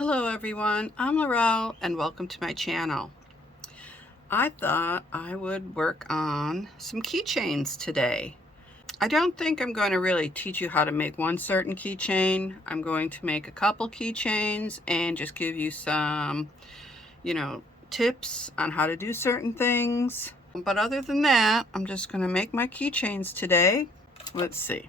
Hello everyone, I'm Laurel and welcome to my channel. I thought I would work on some keychains today. I don't think I'm going to really teach you how to make one certain keychain. I'm going to make a couple keychains and just give you some, tips on how to do certain things. But other than that, I'm just going to make my keychains today. Let's see.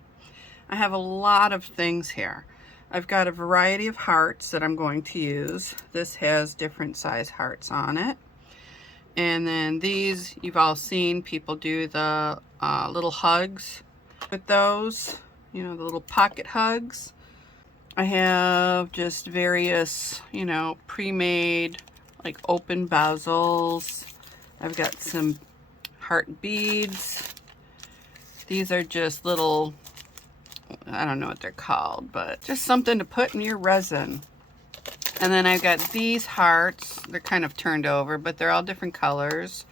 I have a lot of things here. I've got a variety of hearts that I'm going to use. This has different size hearts on it. And then these, you've all seen people do the little hugs with those, the little pocket hugs. I have just various, pre-made, like open bezels. I've got some heart beads. These are just little, I don't know what they're called, but just something to put in your resin. And then I've got these hearts. They're kind of turned over, but they're all different colors.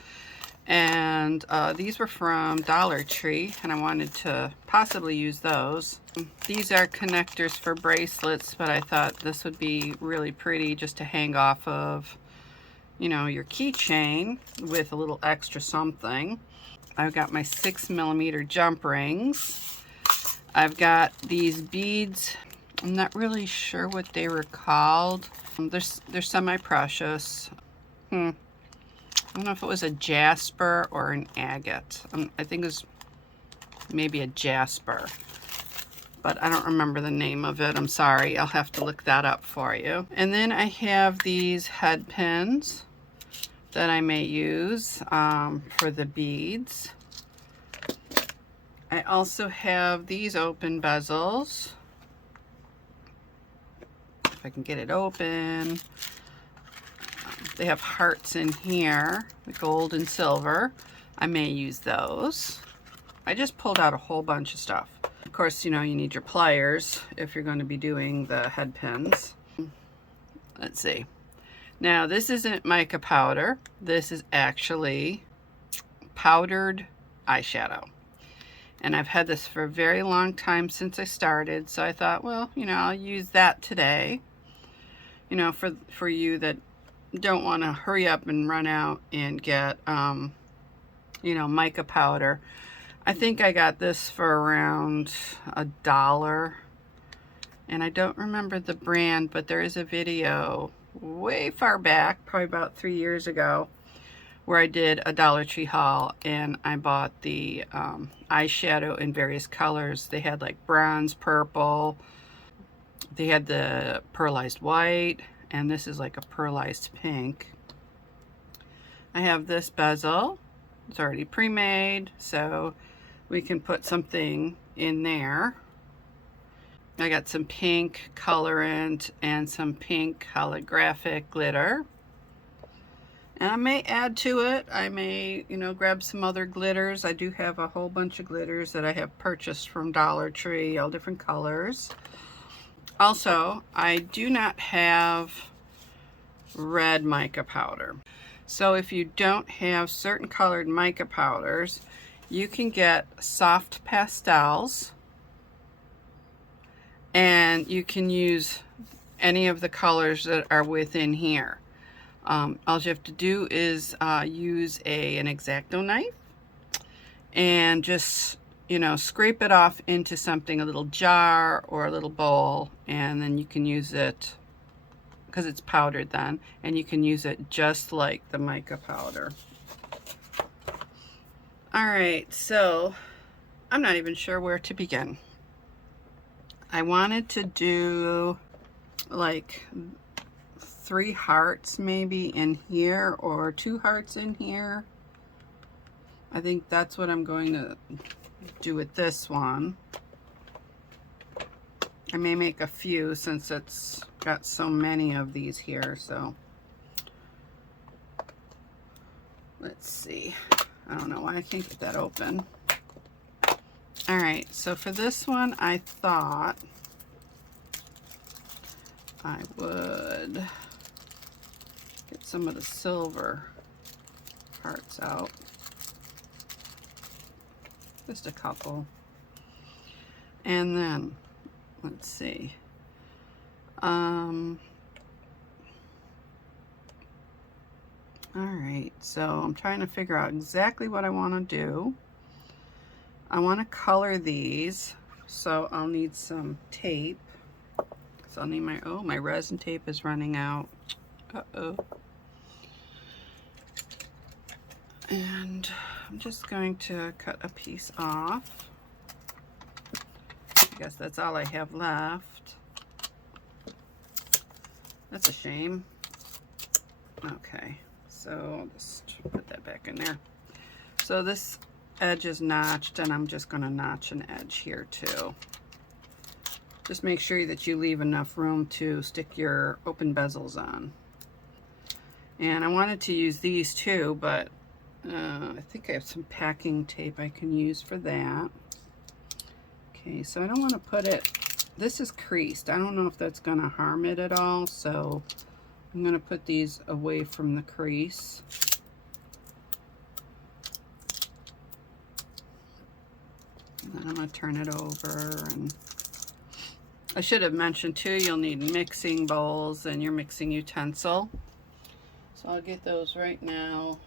And these were from Dollar Tree, and I wanted to possibly use those. These are connectors for bracelets, but I thought this would be really pretty just to hang off of, your keychain with a little extra something. I've got my 6mm jump rings. I've got these beads. I'm not really sure what they were called. They're semi-precious. I don't know if it was a jasper or an agate. I think it was maybe a jasper, but I don't remember the name of it. I'm sorry. I'll have to look that up for you. And then I have these head pins that I may use for the beads. I also have these open bezels. If I can get it open. They have hearts in here, the gold and silver. I may use those. I just pulled out a whole bunch of stuff. Of course, you need your pliers if you're going to be doing the head pins. Let's see. Now, this isn't mica powder. This is actually powdered eyeshadow. And I've had this for a very long time since I started, so I thought, well, I'll use that today. For you that don't want to hurry up and run out and get, mica powder. I think I got this for around $1. And I don't remember the brand, but there is a video way far back, probably about 3 years ago, where I did a Dollar Tree haul and I bought the eyeshadow in various colors. They had like bronze, purple, they had the pearlized white, and this is like a pearlized pink. I have this bezel. It's already pre-made, so we can put something in there. I got some pink colorant and some pink holographic glitter. And I may add to it. I may, grab some other glitters. I do have a whole bunch of glitters that I have purchased from Dollar Tree, all different colors. Also, I do not have red mica powder. So if you don't have certain colored mica powders, you can get soft pastels. And you can use any of the colors that are within here. All you have to do is use an X-Acto knife and just, scrape it off into something, a little jar or a little bowl, and then you can use it, because it's powdered then, and you can use it just like the mica powder. All right, so I'm not even sure where to begin. I wanted to do like 3 hearts maybe in here, or 2 hearts in here. I think that's what I'm going to do with this one. I may make a few since it's got so many of these here, so let's see. I don't know why I can't get that open. All right, so for this one, I thought I would get some of the silver parts out. Just a couple. And then, let's see. So I'm trying to figure out exactly what I want to do. I want to color these, so I'll need some tape. So I'll need my, oh, my resin tape is running out. Uh-oh. And I'm just going to cut a piece off. I guess that's all I have left. That's a shame. Okay, so I'll just put that back in there. So this edge is notched, and I'm just going to notch an edge here too. Just make sure that you leave enough room to stick your open bezels on. And I wanted to use these too, but I think I have some packing tape I can use for that. Okay, so I don't want to put it, this is creased. I don't know if that's going to harm it at all, so I'm going to put these away from the crease. And then I'm going to turn it over. And I should have mentioned too, you'll need mixing bowls and your mixing utensil. So I'll get those right now.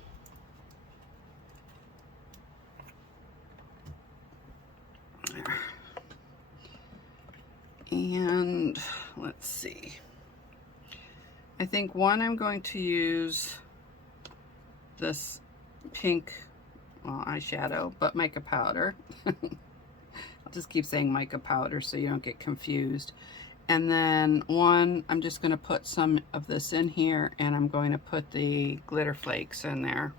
There. And let's see. I think one, I'm going to use this pink, well, eyeshadow, but mica powder. I'll just keep saying mica powder so you don't get confused. And then one, I'm just going to put some of this in here, and I'm going to put the glitter flakes in there,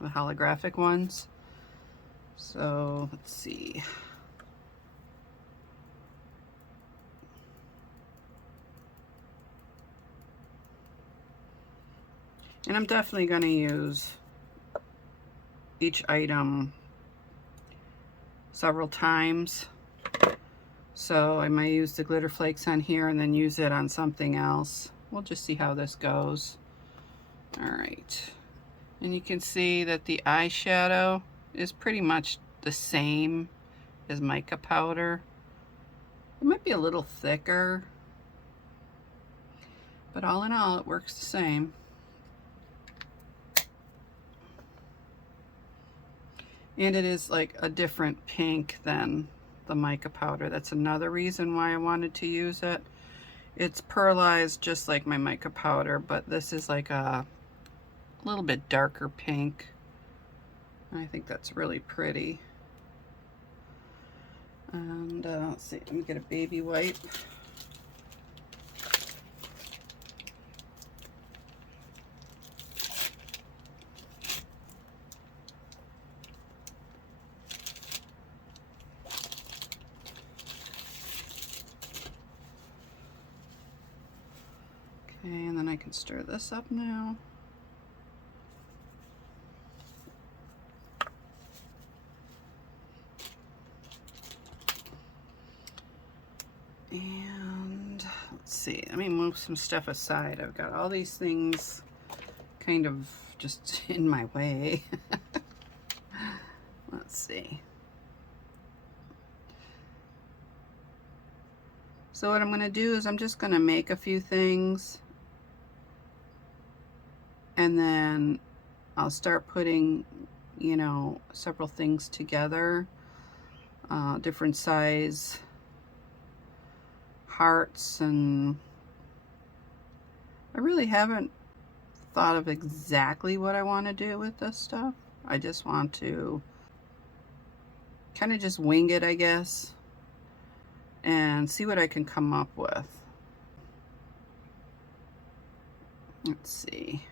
the holographic ones. So let's see. And I'm definitely going to use each item several times. So I might use the glitter flakes on here and then use it on something else. We'll just see how this goes. All right. And you can see that the eyeshadow is pretty much the same as mica powder. It might be a little thicker, but all in all, it works the same. And it is like a different pink than the mica powder. That's another reason why I wanted to use it. It's pearlized just like my mica powder, but this is like a little bit darker pink. I think that's really pretty. And let's see, let me get a baby wipe. Okay, and then I can stir this up now. And let's see, let me move some stuff aside. I've got all these things kind of just in my way. Let's see. So what I'm going to do is I'm just going to make a few things, and then I'll start putting, you know, several things together, different size hearts, and I really haven't thought of exactly what I want to do with this stuff. I just want to kind of just wing it, I guess, and see what I can come up with. Let's see.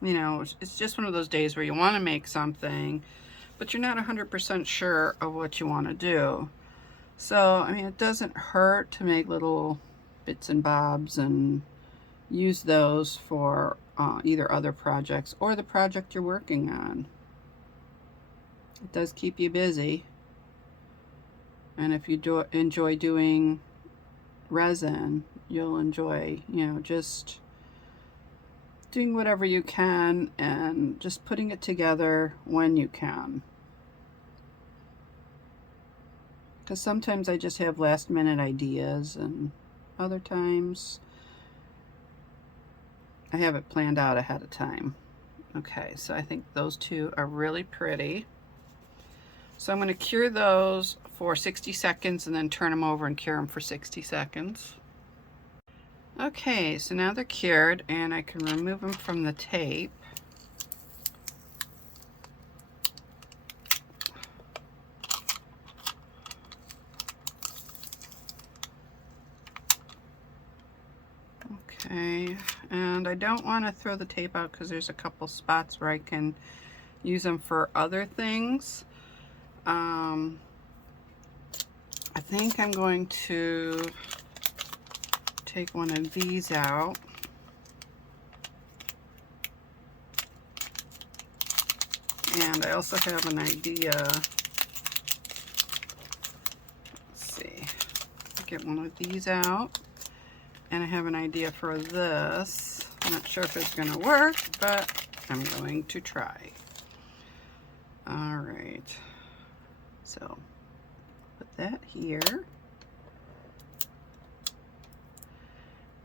You know, it's just one of those days where you want to make something, but you're not 100% sure of what you want to do. So, I mean, it doesn't hurt to make little bits and bobs and use those for either other projects or the project you're working on. It does keep you busy. And if you enjoy doing resin, you'll enjoy, you know, just doing whatever you can and just putting it together when you can. Because sometimes I just have last minute ideas, and other times I have it planned out ahead of time. Okay, so I think those two are really pretty. So I'm going to cure those for 60 seconds and then turn them over and cure them for 60 seconds. Okay, so now they're cured and I can remove them from the tape. Okay, and I don't want to throw the tape out because there's a couple spots where I can use them for other things. I think I'm going to take one of these out. And I also have an idea. Let's see. Get one of these out. And I have an idea for this. I'm not sure if it's going to work, but I'm going to try. All right. So put that here.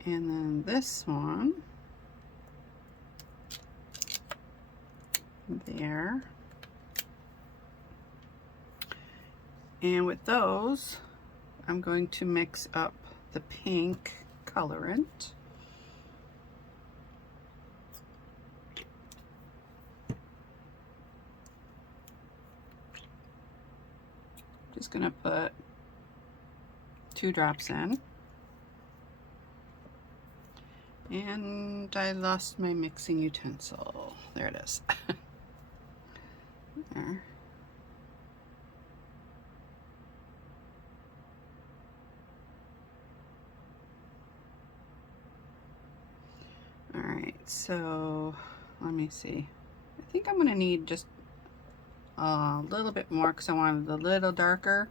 And then this one there. And with those, I'm going to mix up the pink colorant. Just gonna put 2 drops in. And I lost my mixing utensil. There it is. There. All right, so let me see. I think I'm gonna need just a little bit more because I want it a little darker.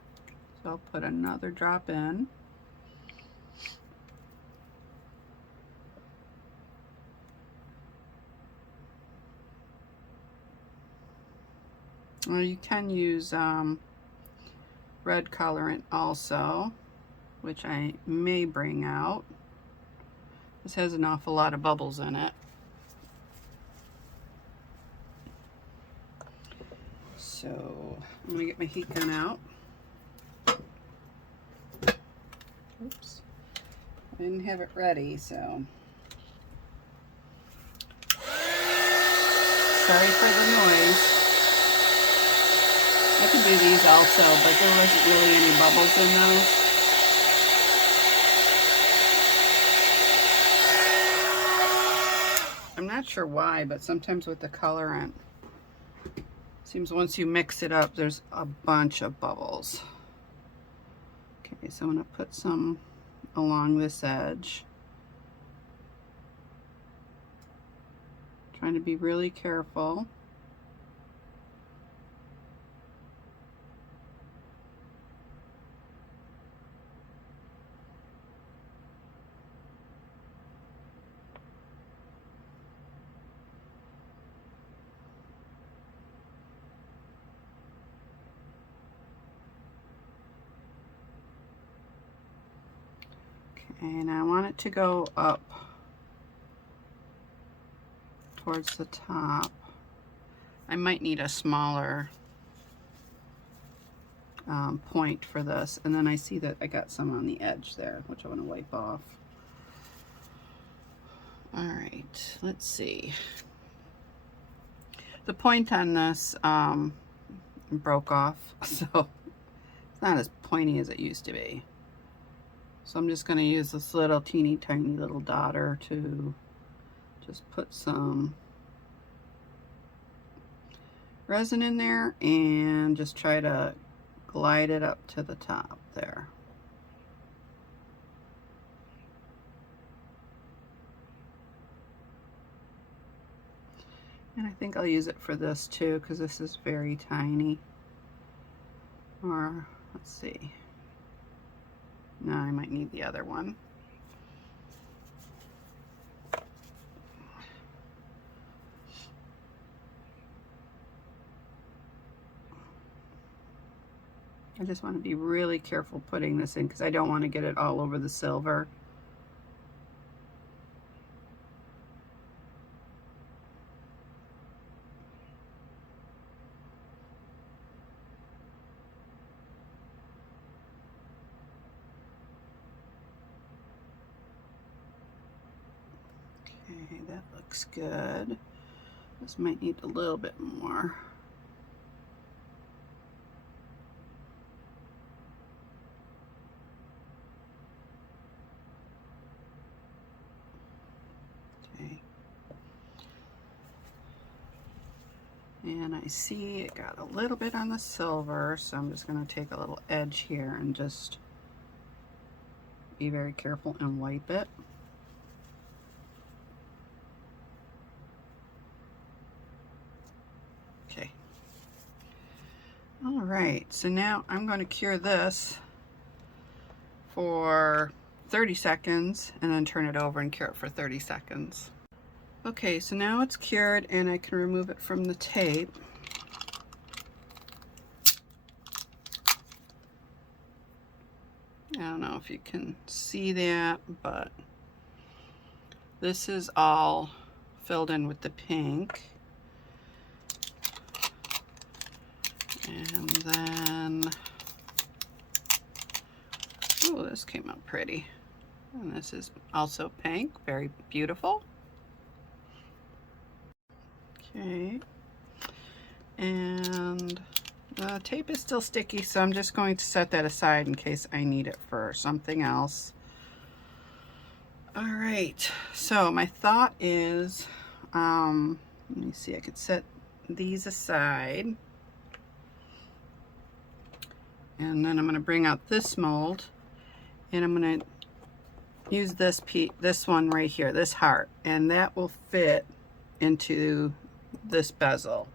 So I'll put another drop in. Well, you can use red colorant also, which I may bring out. This has an awful lot of bubbles in it. So I'm gonna get my heat gun out. Oops, I didn't have it ready, so sorry for the noise. I can do these also, but there wasn't really any bubbles in those. I'm not sure why, but sometimes with the colorant, seems once you mix it up, there's a bunch of bubbles. Okay, so I'm gonna put some along this edge. Trying to be really careful. And I want it to go up towards the top. I might need a smaller point for this. And then I see that I got some on the edge there, which I want to wipe off. All right, let's see. The point on this broke off, so it's not as pointy as it used to be. So I'm just going to use this little teeny tiny little daughter to just put some resin in there and just try to glide it up to the top there. And I think I'll use it for this too because this is very tiny. Or let's see. No, I might need the other one. I just want to be really careful putting this in because I don't want to get it all over the silver. Okay, that looks good. This might need a little bit more. Okay. And I see it got a little bit on the silver, so I'm just going to take a little edge here and just be very careful and wipe it. Okay. All right, so now I'm going to cure this for 30 seconds and then turn it over and cure it for 30 seconds. Okay, so now it's cured and I can remove it from the tape. I don't know if you can see that, but this is all filled in with the pink. And then, oh, this came out pretty. And this is also pink, very beautiful. Okay, and the tape is still sticky, so I'm just going to set that aside in case I need it for something else. All right, so my thought is, let me see, I could set these aside. And then I'm going to bring out this mold, and I'm going to use this one right here, this heart, and that will fit into this bezel.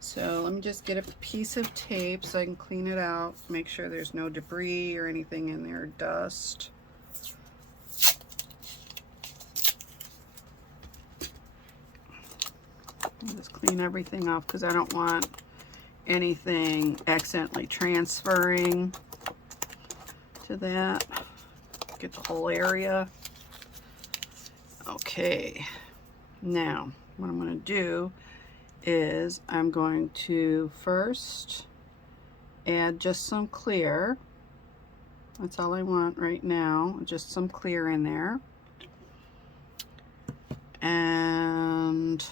So let me just get a piece of tape so I can clean it out, make sure there's no debris or anything in there, dust. I'll just clean everything off because I don't want anything accidentally transferring to that. Get the whole area. Okay, now what I'm going to do is I'm going to first add just some clear. That's all I want right now, just some clear in there. And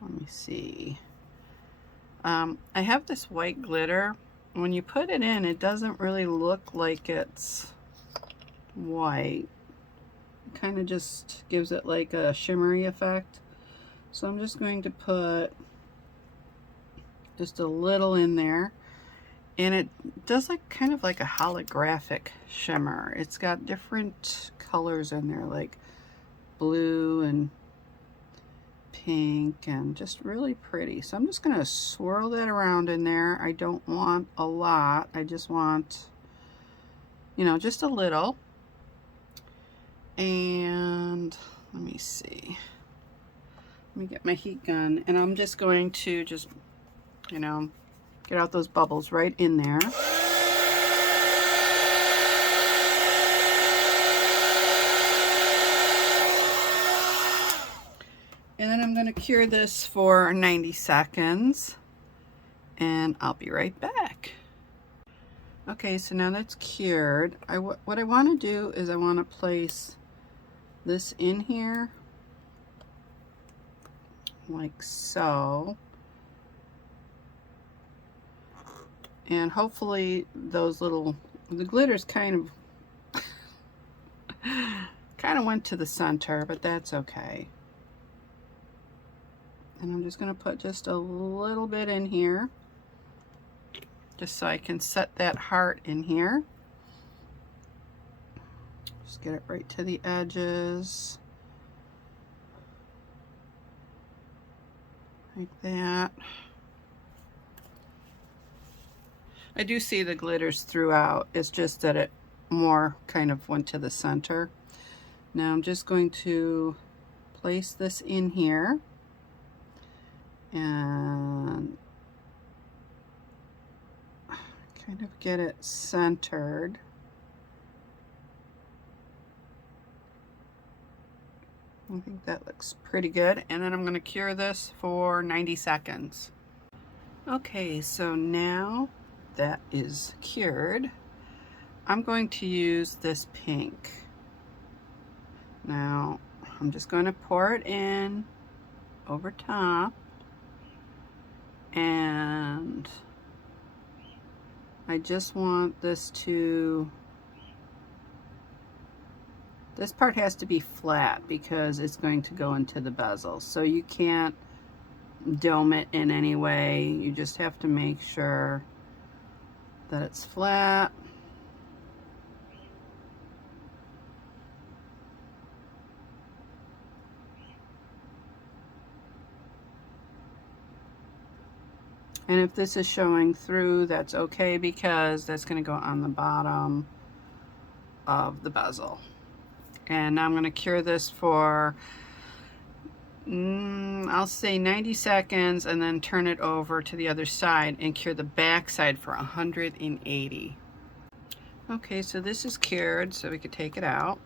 let me see. I have this white glitter. When you put it in, it doesn't really look like it's white. It kind of just gives it like a shimmery effect. So I'm just going to put just a little in there, and it does like kind of like a holographic shimmer. It's got different colors in there, like blue and pink, and just really pretty. So I'm just going to swirl that around in there. I don't want a lot. I just want, you know, just a little. And let me see. Let me get my heat gun, and I'm just going to just, you know, get out those bubbles right in there. And then I'm going to cure this for 90 seconds, and I'll be right back. Okay, so now that's cured. What I want to do is I want to place this in here, like so. And hopefully those little, the glitters kind of went to the center, but that's okay. And I'm just going to put just a little bit in here, just so I can set that heart in here. Just get it right to the edges, like that. I do see the glitters throughout. It's just that it more kind of went to the center. Now I'm just going to place this in here and kind of get it centered. I think that looks pretty good. And then I'm going to cure this for 90 seconds. Okay, so now that is cured, I'm going to use this pink. Now, I'm just going to pour it in over top, and I just want this part has to be flat because it's going to go into the bezel. So you can't dome it in any way. You just have to make sure that it's flat. And if this is showing through, that's okay, because that's going to go on the bottom of the bezel. And now I'm going to cure this for, I'll say 90 seconds, and then turn it over to the other side and cure the back side for 180. Okay, so this is cured, so we could take it out.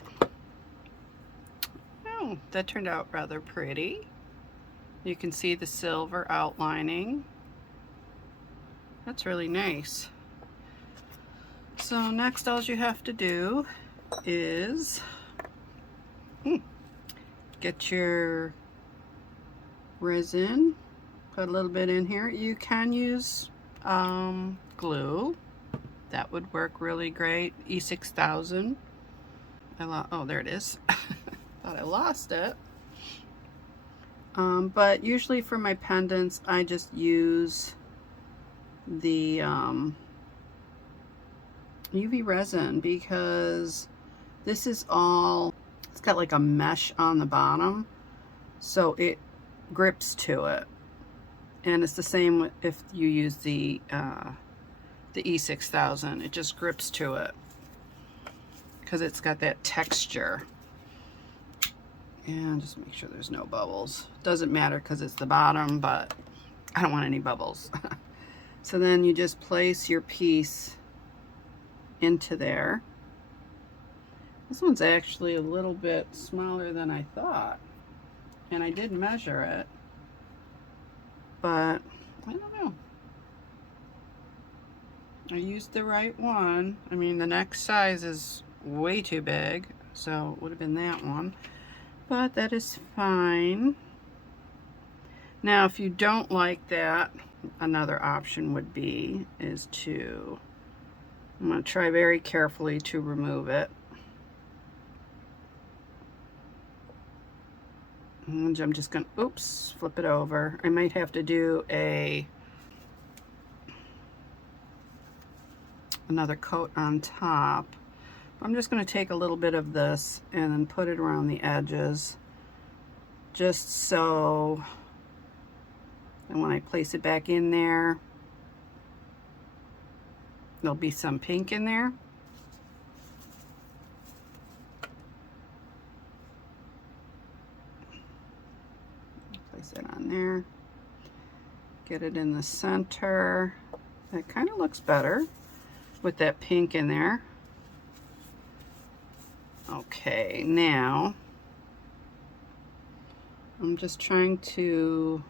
Oh, that turned out rather pretty. You can see the silver outlining. That's really nice. So next, all you have to do is get your resin, put a little bit in here. You can use glue. That would work really great. E6000. Oh, there it is. Thought I lost it. But usually for my pendants, I just use the UV resin, because this is all, it's got like a mesh on the bottom, so it grips to it. And it's the same if you use the E6000, it just grips to it because it's got that texture. And just make sure there's no bubbles. Doesn't matter because it's the bottom, but I don't want any bubbles. So then you just place your piece into there. This one's actually a little bit smaller than I thought, and I did measure it, but I don't know. I used the right one. I mean, the next size is way too big, so it would have been that one, but that is fine. Now, if you don't like that, another option would be I'm going to try very carefully to remove it. And I'm just going to, oops, flip it over. I might have to do another coat on top. I'm just going to take a little bit of this and then put it around the edges, just so, and when I place it back in there, there'll be some pink in there. Place it on there. Get it in the center. That kind of looks better with that pink in there. Okay, now I'm just trying to,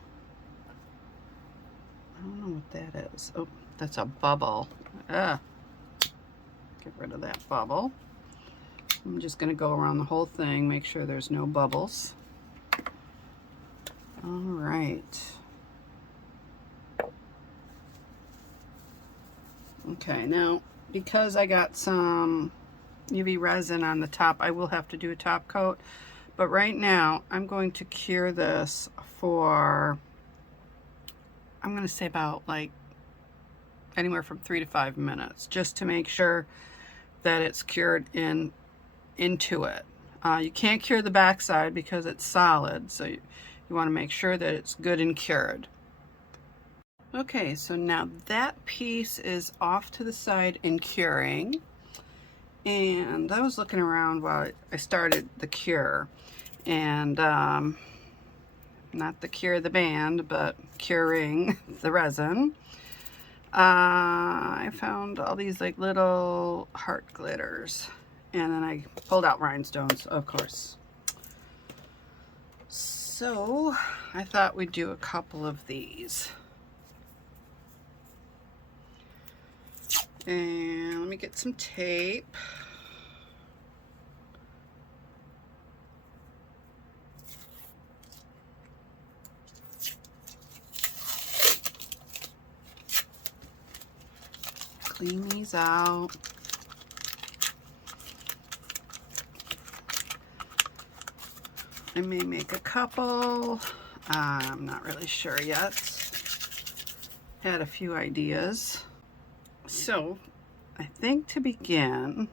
I don't know what that is. Oh, that's a bubble. Get rid of that bubble. I'm just going to go around the whole thing, make sure there's no bubbles. All right. Okay, now because I got some UV resin on the top, I will have to do a top coat. But right now, I'm going to cure this for, I'm going to say about like anywhere from 3 to 5 minutes, just to make sure that it's cured into it. You can't cure the backside because it's solid, so you want to make sure that it's good and cured. Okay, so now that piece is off to the side and curing. And I was looking around while I started the cure, and not the Cure the band, but curing the resin. I found all these like little heart glitters, and then I pulled out rhinestones, of course. So I thought we'd do a couple of these. And let me get some tape. clean these out. I may make a couple. I'm not really sure yet. Had a few ideas. So I think to begin,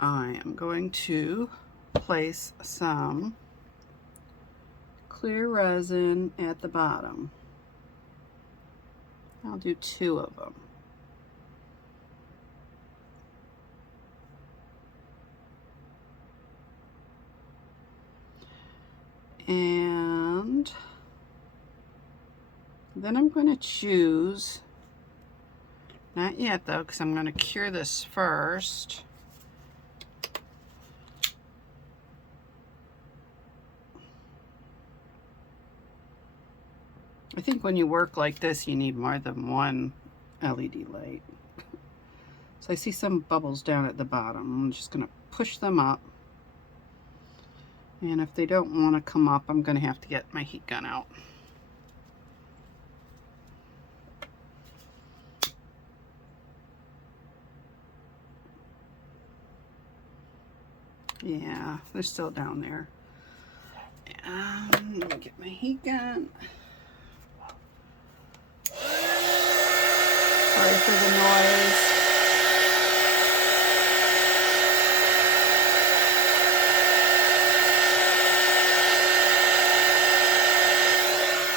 I am going to place some clear resin at the bottom. I'll do 2 of them. And then I'm going to choose, not yet though, because I'm going to cure this first. I think when you work like this, you need more than one LED light. So I see some bubbles down at the bottom. I'm just going to push them up. And if they don't want to come up, I'm going to have to get my heat gun out. Yeah, they're still down there. Let me get my heat gun. Sorry for the noise.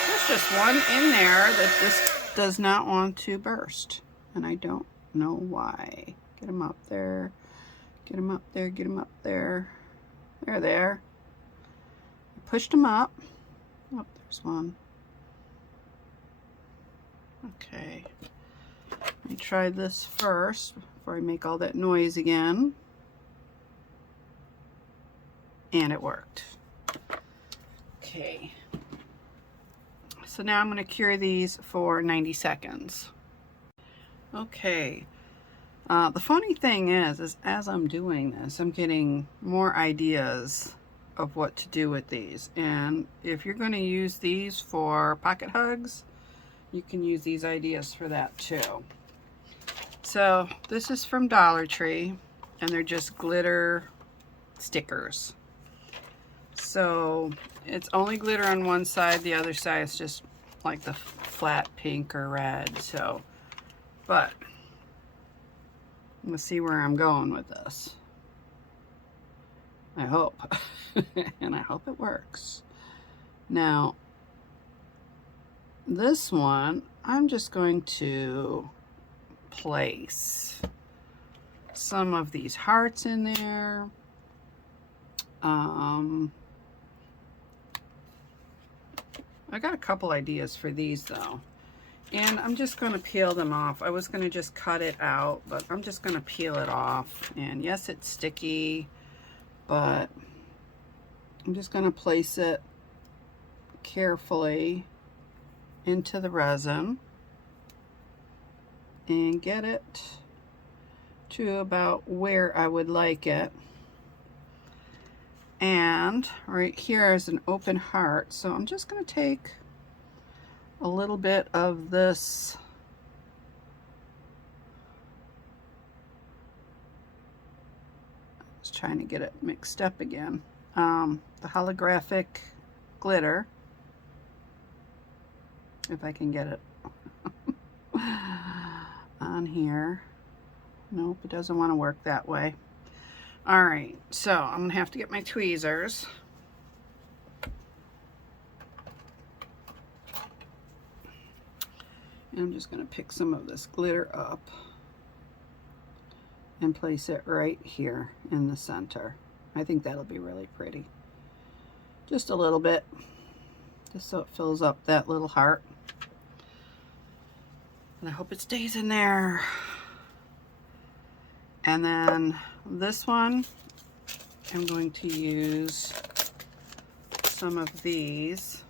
There's just one in there that just does not want to burst, and I don't know why. Get them up there. Get them up there. Get them up there. There they are. I pushed them up. Oh, there's one. Okay. Let me try this first before I make all that noise again. And it worked. Okay. So now I'm going to cure these for 90 seconds. Okay. The funny thing is as I'm doing this, I'm getting more ideas of what to do with these. And if you're going to use these for pocket hugs, you can use these ideas for that too. So this is from Dollar Tree, and they're just glitter stickers. So it's only glitter on one side, the other side is just like the flat pink or red. So, but let's see where I'm going with this. I hope. And I hope it works. Now, this one, I'm just going to place some of these hearts in there. I got a couple ideas for these though, and I'm just going to peel them off. I was going to just cut it out, but I'm just going to peel it off. And yes, it's sticky, but I'm just going to place it carefully into the resin and get it to about where I would like it. And right here is an open heart, so I'm just going to take a little bit of this just trying to get it mixed up again, the holographic glitter, if I can get it on here. Nope, it doesn't want to work that way. All right, so I'm gonna have to get my tweezers. And I'm just gonna pick some of this glitter up and place it right here in the center. I think that'll be really pretty. Just a little bit, just so it fills up that little heart. And I hope it stays in there. And then this one, I'm going to use some of these.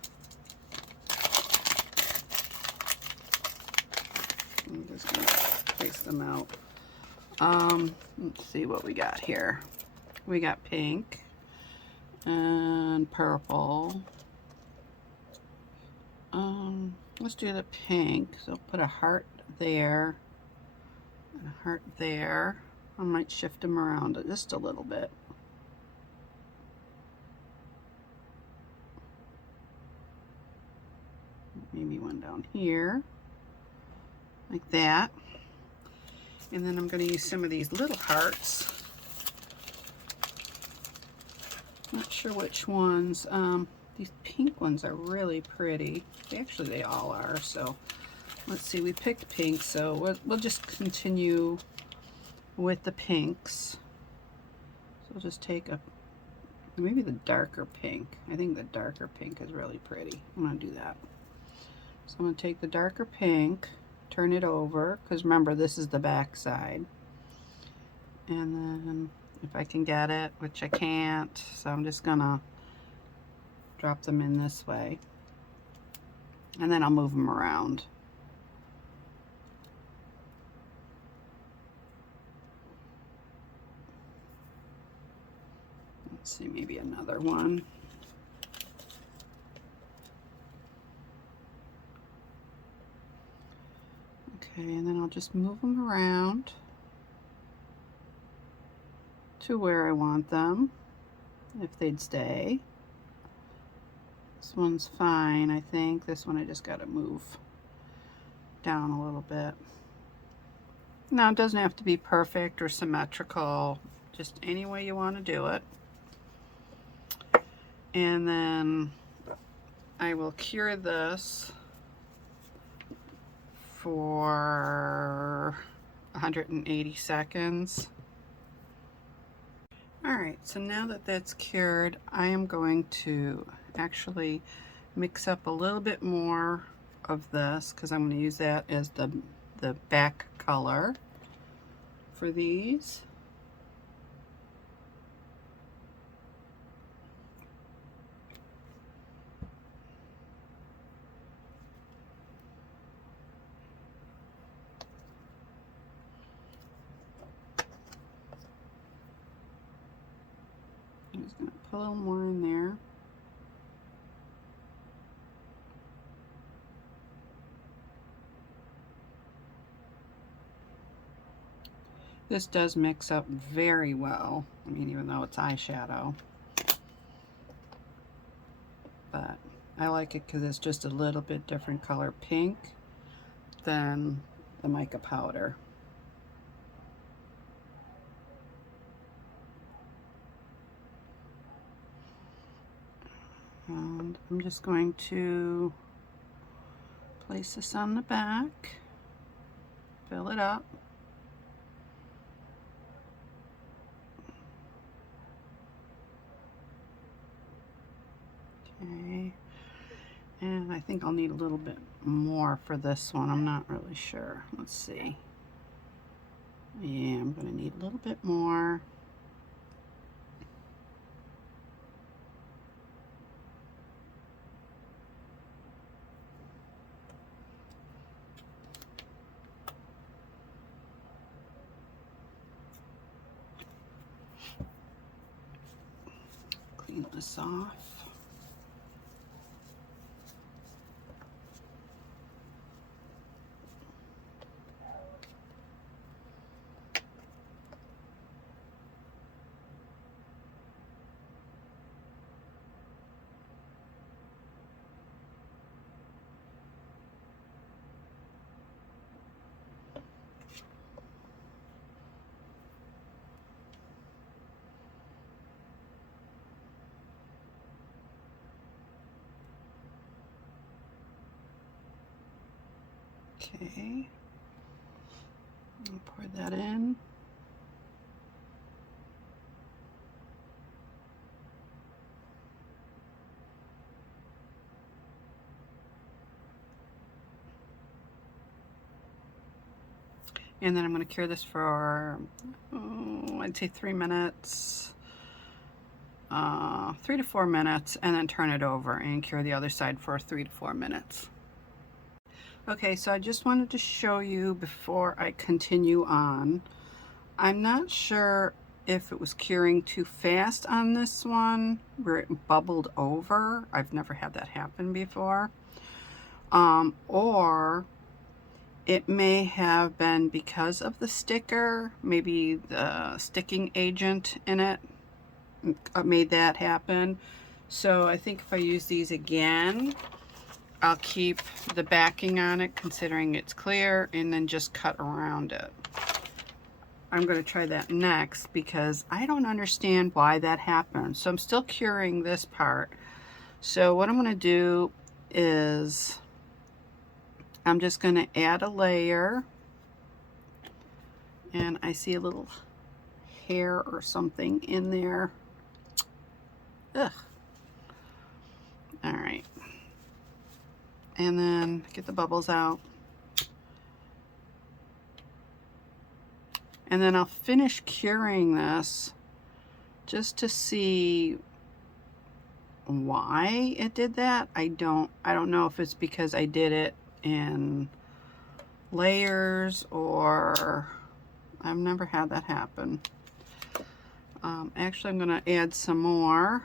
I'm just going to place them out. Let's see what we got here. We got pink and purple. Let's do the pink. So put a heart there and a heart there. I might shift them around just a little bit. Maybe one down here, like that. And then I'm going to use some of these little hearts. Not sure which ones. These pink ones are really pretty. Actually, they all are. So let's see. We picked pink, so we'll just continue with the pinks. So we'll just take maybe the darker pink. I think the darker pink is really pretty. I'm going to do that. So I'm going to take the darker pink, turn it over, because remember this is the back side. And then if I can get it, which I can't, so I'm just going to drop them in this way. And then I'll move them around. Let's see, maybe another one. Okay, and then I'll just move them around to where I want them, if they'd stay. This one's fine, I think. This one I just got to move down a little bit. Now, it doesn't have to be perfect or symmetrical, just any way you want to do it. And then I will cure this for 180 seconds. Alright, so now that that's cured, I am going to actually mix up a little bit more of this, because I'm going to use that as the back color for these. I'm just going to put a little more in there. This does mix up very well. I mean, even though it's eyeshadow. But I like it because it's just a little bit different color pink than the mica powder. And I'm just going to place this on the back, fill it up. Okay, and I think I'll need a little bit more for this one. I'm not really sure. Let's see. Yeah, I'm going to need a little bit more. Clean this off. Okay, I'll pour that in. And then I'm going to cure this for, I'd say 3 minutes, 3 to 4 minutes, and then turn it over and cure the other side for 3 to 4 minutes. Okay, so I just wanted to show you before I continue on. I'm not sure if it was curing too fast on this one, where it bubbled over. I've never had that happen before. Or it may have been because of the sticker, maybe the sticking agent in it made that happen. So I think if I use these again, I'll keep the backing on it considering it's clear and then just cut around it. I'm going to try that next because I don't understand why that happened. So I'm still curing this part. So what I'm going to do is I'm just going to add a layer, and I see a little hair or something in there. Ugh. All right. And then get the bubbles out. And then I'll finish curing this just to see why it did that. I don't know if it's because I did it in layers or I've never had that happen. Actually, I'm going to add some more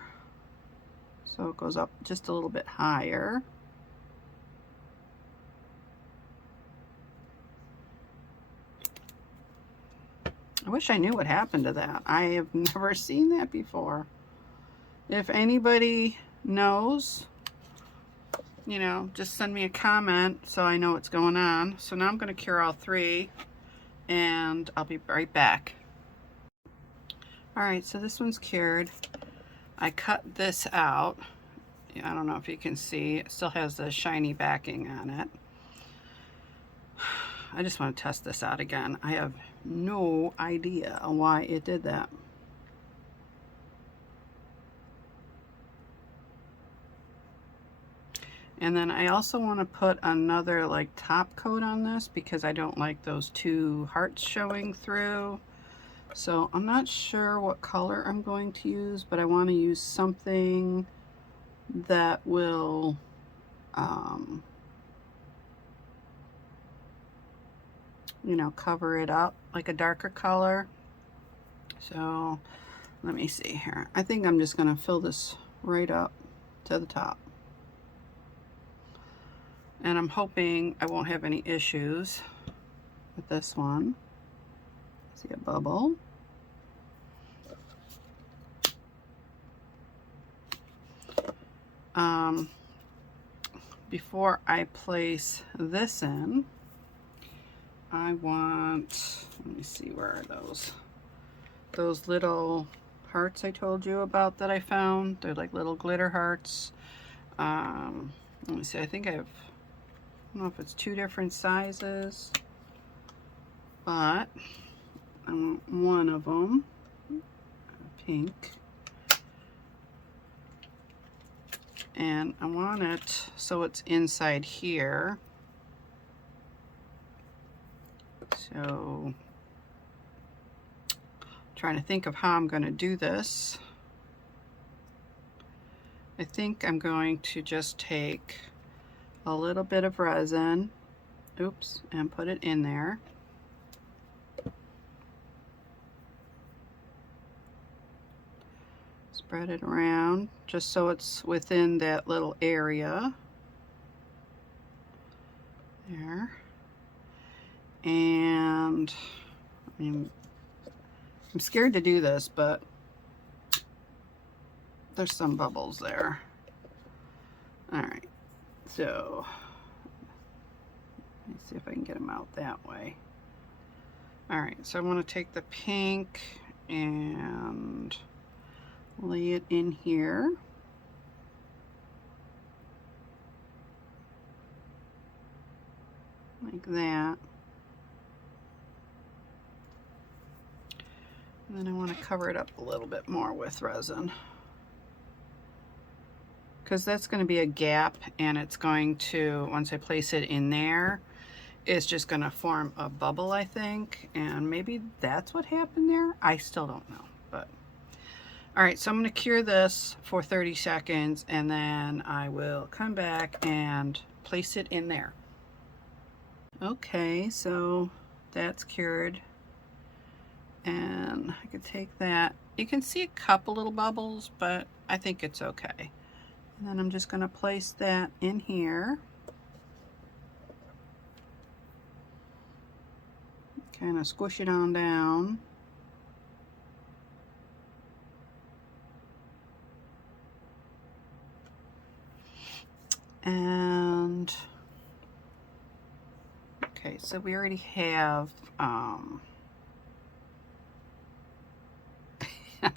so it goes up just a little bit higher. I wish I knew what happened to that. I have never seen that before. If anybody knows, you know, just send me a comment so I know what's going on. So now I'm going to cure all three and I'll be right back. Alright, so this one's cured. I cut this out. I don't know if you can see. It still has the shiny backing on it. I just want to test this out again. I have no idea why it did that. And then I also want to put another like top coat on this because I don't like those two hearts showing through. So I'm not sure what color I'm going to use, but I want to use something that will you know, cover it up, like a darker color. So let me see here. I think I'm just going to fill this right up to the top. And I'm hoping I won't have any issues with this one. See a bubble. Before I place this in, I want, let me see, where are those? Those little hearts I told you about that I found. They're like little glitter hearts. Let me see, I think I have, I don't know if it's two different sizes, but I want one of them, pink. And I want it so it's inside here. So, trying to think of how I'm going to do this. I think I'm going to just take a little bit of resin, oops, and put it in there. Spread it around just so it's within that little area. There. And I mean, I'm scared to do this, but there's some bubbles there. All right, so let's see if I can get them out that way. All right, so I want to take the pink and lay it in here. Like that. And then I want to cover it up a little bit more with resin, because that's going to be a gap, and it's going to, once I place it in there, it's just going to form a bubble, I think, and maybe that's what happened there. I still don't know, but all right, so I'm going to cure this for 30 seconds and then I will come back and place it in there. Okay, so that's cured. And I could take that. You can see a couple little bubbles, but I think it's okay. And then I'm just going to place that in here. kind of squish it on down. And okay, so we already have I'm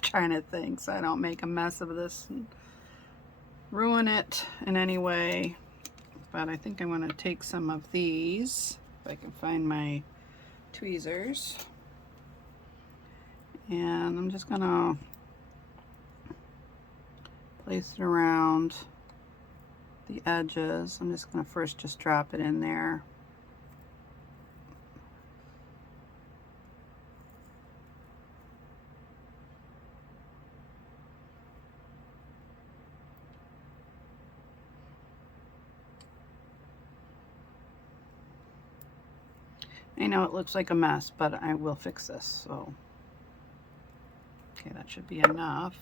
trying to think so I don't make a mess of this and ruin it in any way, but I think I'm going to take some of these, if I can find my tweezers, and I'm just going to place it around the edges. I'm just going to first just drop it in there. I know it looks like a mess, but I will fix this. So, okay, that should be enough.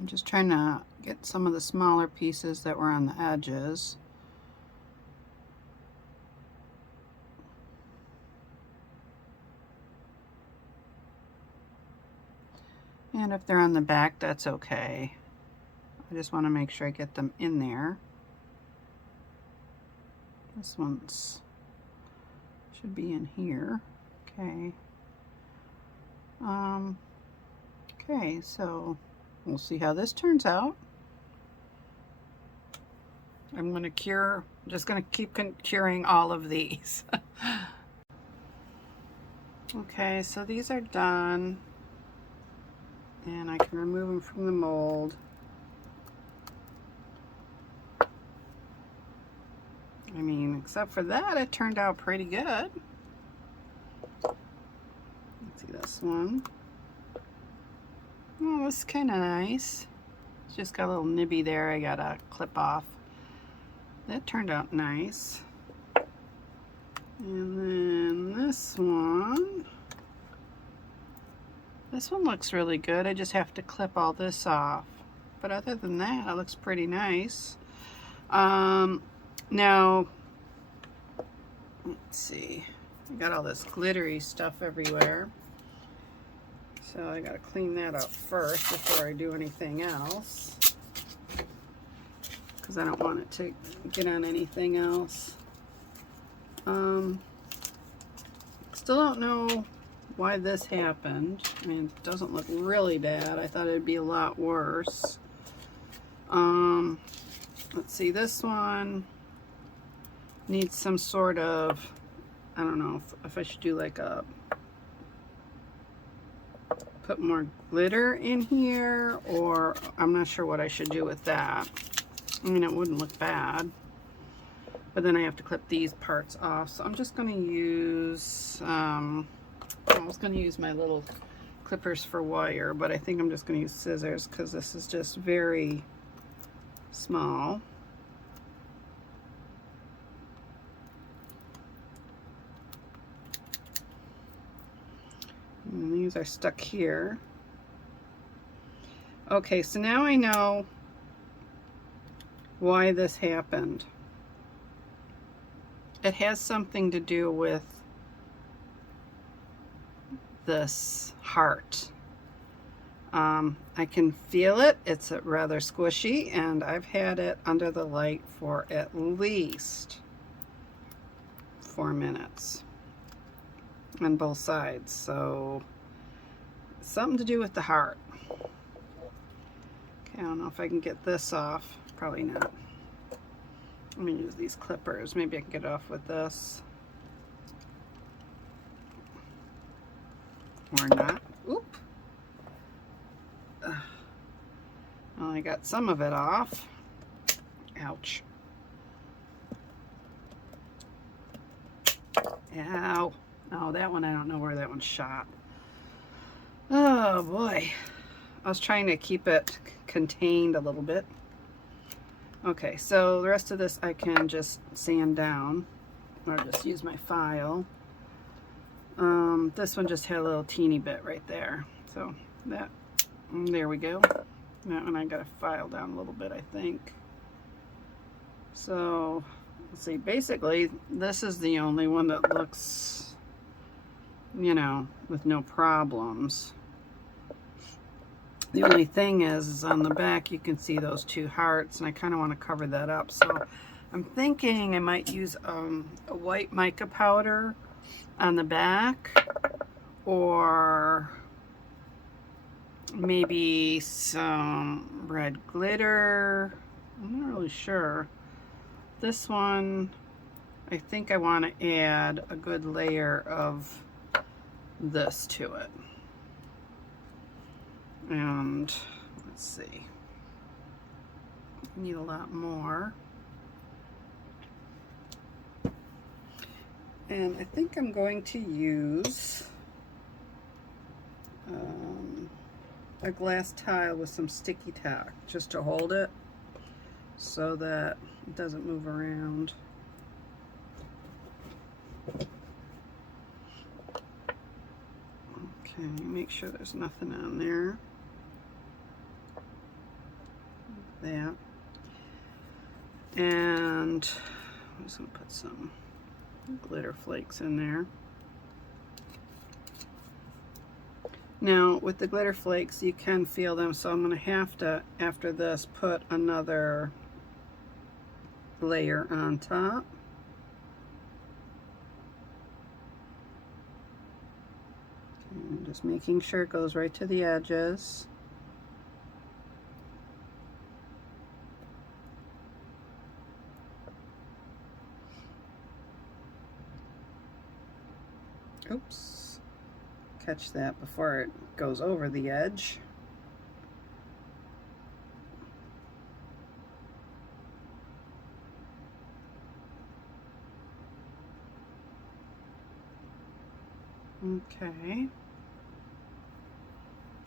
I'm just trying to get some of the smaller pieces that were on the edges. And if they're on the back, that's okay. I just want to make sure I get them in there. This one's should be in here. Okay. Okay, so we'll see how this turns out. I'm going to cure, just going to keep curing all of these. Okay, so these are done, and I can remove them from the mold. I mean, except for that, it turned out pretty good. Let's see this one. Oh, it's kind of nice. It's just got a little nibby there I gotta clip off. That turned out nice. And then this one looks really good. I just have to clip all this off. But other than that, it looks pretty nice. Now, let's see. I got all this glittery stuff everywhere. So I gotta clean that up first before I do anything else, because I don't want it to get on anything else. Still don't know why this happened. I mean, it doesn't look really bad. I thought it'd be a lot worse. Let's see, this one needs some sort of, I don't know if I should do like a, put more glitter in here, or I'm not sure what I should do with that. I mean, it wouldn't look bad, but then I have to clip these parts off. So I'm just going to use, I was going to use my little clippers for wire, but I think I'm just going to use scissors because this is just very small. And these are stuck here. Okay, so now I know why this happened. It has something to do with this heart. I can feel it. It's rather squishy, and I've had it under the light for at least 4 minutes on both sides. So something to do with the heart. I don't know if I can get this off. Probably not. Let me use these clippers. Maybe I can get it off with this. Or not. Oop. Well, I got some of it off. Ouch. Ow. Oh, that one, I don't know where that one shot. Oh boy. I was trying to keep it contained a little bit. Okay, so the rest of this I can just sand down or just use my file. This one just had a little teeny bit right there. So that, there we go. That one I got to file down a little bit, I think. So let's see, basically this is the only one that looks, you know, with no problems. The only thing is on the back you can see those two hearts, and I kind of want to cover that up. So I'm thinking I might use a white mica powder on the back, or maybe some red glitter. I'm not really sure. This one, I think I want to add a good layer of this to it. And let's see, I need a lot more. And I think I'm going to use a glass tile with some sticky tack just to hold it so that it doesn't move around. Okay, make sure there's nothing on there. That. And I'm just going to put some glitter flakes in there. Now with the glitter flakes you can feel them, so I'm going to have to, after this, put another layer on top. Okay, just making sure it goes right to the edges. Oops, catch that before it goes over the edge. Okay,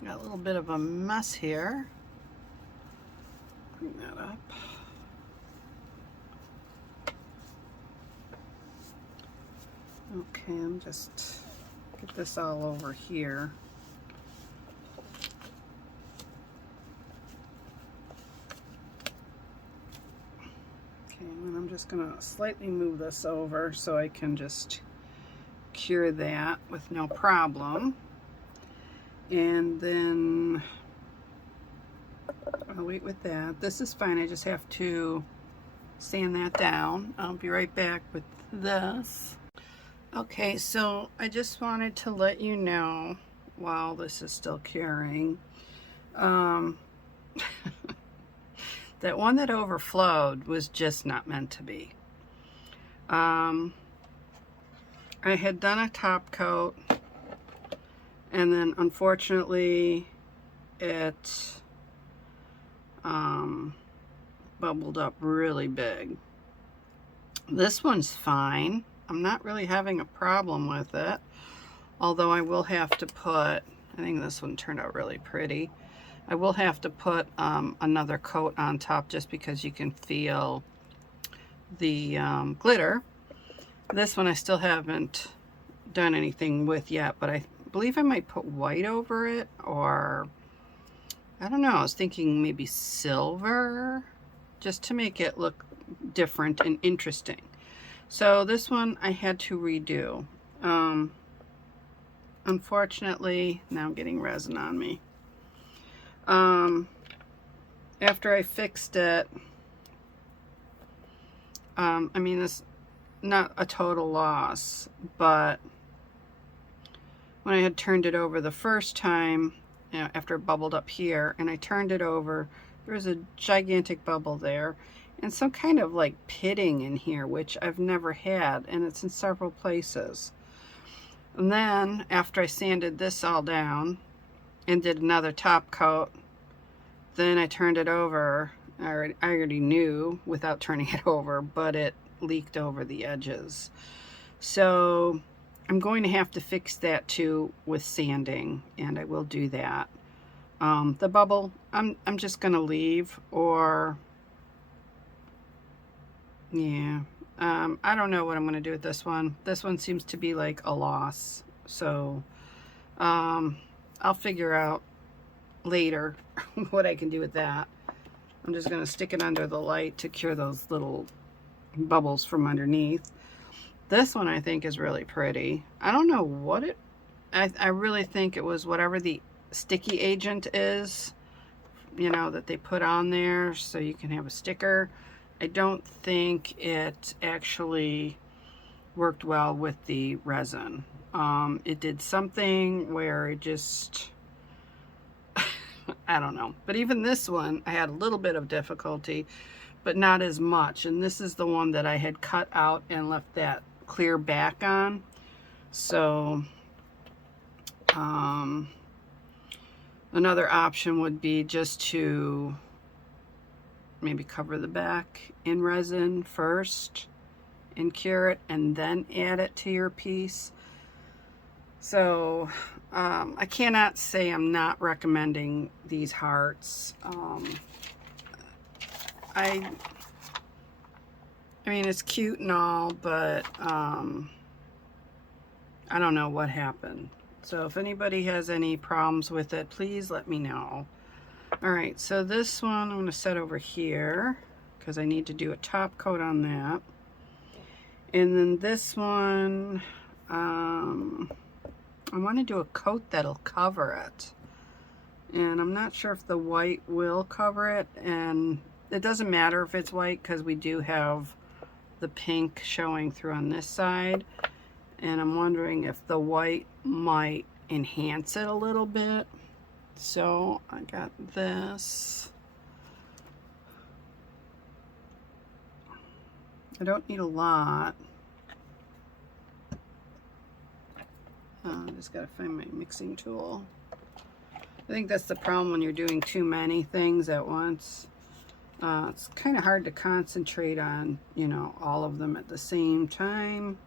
got a little bit of a mess here. Clean that up. Okay, I'm just get this all over here. Okay, and then I'm just gonna slightly move this over so I can just cure that with no problem. And then I'll wait with that. This is fine, I just have to sand that down. I'll be right back with this. Okay, so I just wanted to let you know while this is still curing, that one that overflowed was just not meant to be. I had done a top coat, and then unfortunately it bubbled up really big. This one's fine. I'm not really having a problem with it, although I will have to put, I think this one turned out really pretty. I will have to put another coat on top just because you can feel the glitter. This one I still haven't done anything with yet, but I believe I might put white over it, or I don't know, I was thinking maybe silver, just to make it look different and interesting. So this one I had to redo. Unfortunately, now I'm getting resin on me. After I fixed it, I mean, it's not a total loss, but when I had turned it over the first time, you know, after it bubbled up here, and I turned it over, There's a gigantic bubble there, and some kind of like pitting in here, which I've never had, and it's in several places. And then after I sanded this all down and did another top coat, then I turned it over. I already knew without turning it over, but it leaked over the edges. So I'm going to have to fix that too with sanding, and I will do that. The bubble, I'm just gonna leave, or yeah, I don't know what I'm gonna do with this one. This one seems to be like a loss, so I'll figure out later what I can do with that. I'm just gonna stick it under the light to cure those little bubbles from underneath. This one I think is really pretty. I don't know what it, I really think it was whatever the sticky agent is, you know, that they put on there so you can have a sticker. I don't think it actually worked well with the resin. It did something where it just, I don't know. But even this one, I had a little bit of difficulty, but not as much. And this is the one that I had cut out and left that clear back on. So, another option would be just to maybe cover the back in resin first and cure it and then add it to your piece. So I cannot say I'm not recommending these hearts. I mean, it's cute and all, but I don't know what happened. So if anybody has any problems with it, please let me know. All right, so this one I'm going to set over here because I need to do a top coat on that. And then this one, I want to do a coat that'll cover it. And I'm not sure if the white will cover it. And it doesn't matter if it's white because we do have the pink showing through on this side. And I'm wondering if the white might enhance it a little bit. So I got this. I don't need a lot. I just gotta find my mixing tool. I think that's the problem when you're doing too many things at once. It's kind of hard to concentrate on, you know, all of them at the same time.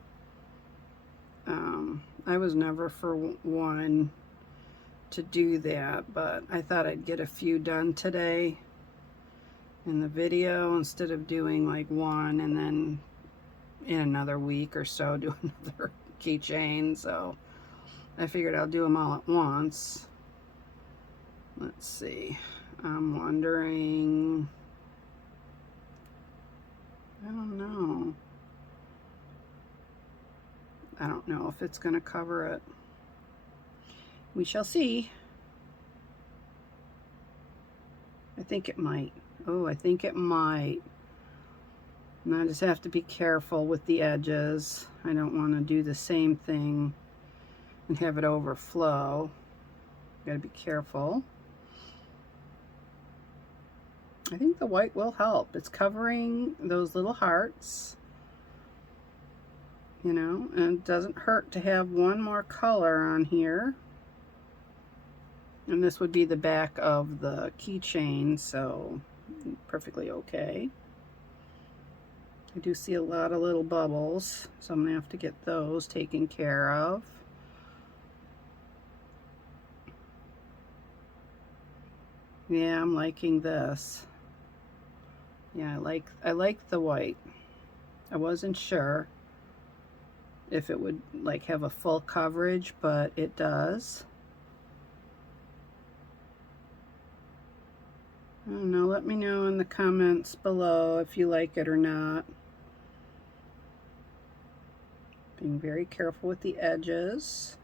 I was never for one to do that, but I thought I'd get a few done today in the video instead of doing like one and then in another week or so do another keychain. So I figured I'll do them all at once. Let's see. I'm wondering, I don't know. I don't know if it's going to cover it. We shall see. I think it might. Oh, I think it might. And I just have to be careful with the edges. I don't want to do the same thing and have it overflow. Gotta be careful. I think the white will help. It's covering those little hearts, you know, and it doesn't hurt to have one more color on here. And this would be the back of the keychain, so perfectly okay. I do see a lot of little bubbles, so I'm gonna have to get those taken care of. Yeah, I'm liking this. Yeah, I like the white. I wasn't sure if it would like have a full coverage, but it does. I don't know, let me know in the comments below if you like it or not. Being very careful with the edges.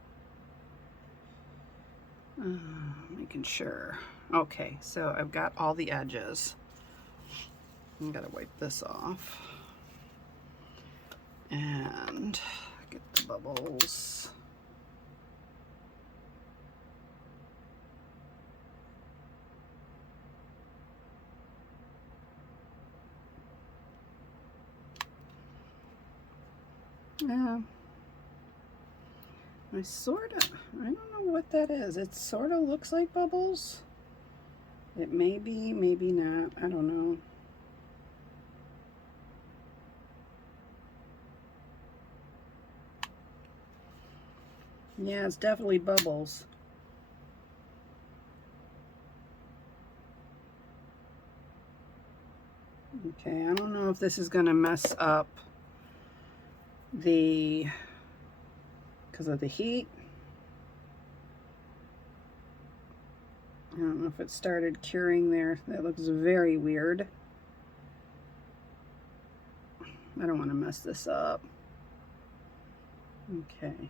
Making sure. Okay, so I've got all the edges. I'm gonna wipe this off. And get the bubbles. Yeah. I don't know what that is. It sort of looks like bubbles. It may be, maybe not. I don't know. Yeah, it's definitely bubbles. Okay, I don't know if this is going to mess up because of the heat. I don't know if it started curing there. That looks very weird. I don't want to mess this up. Okay.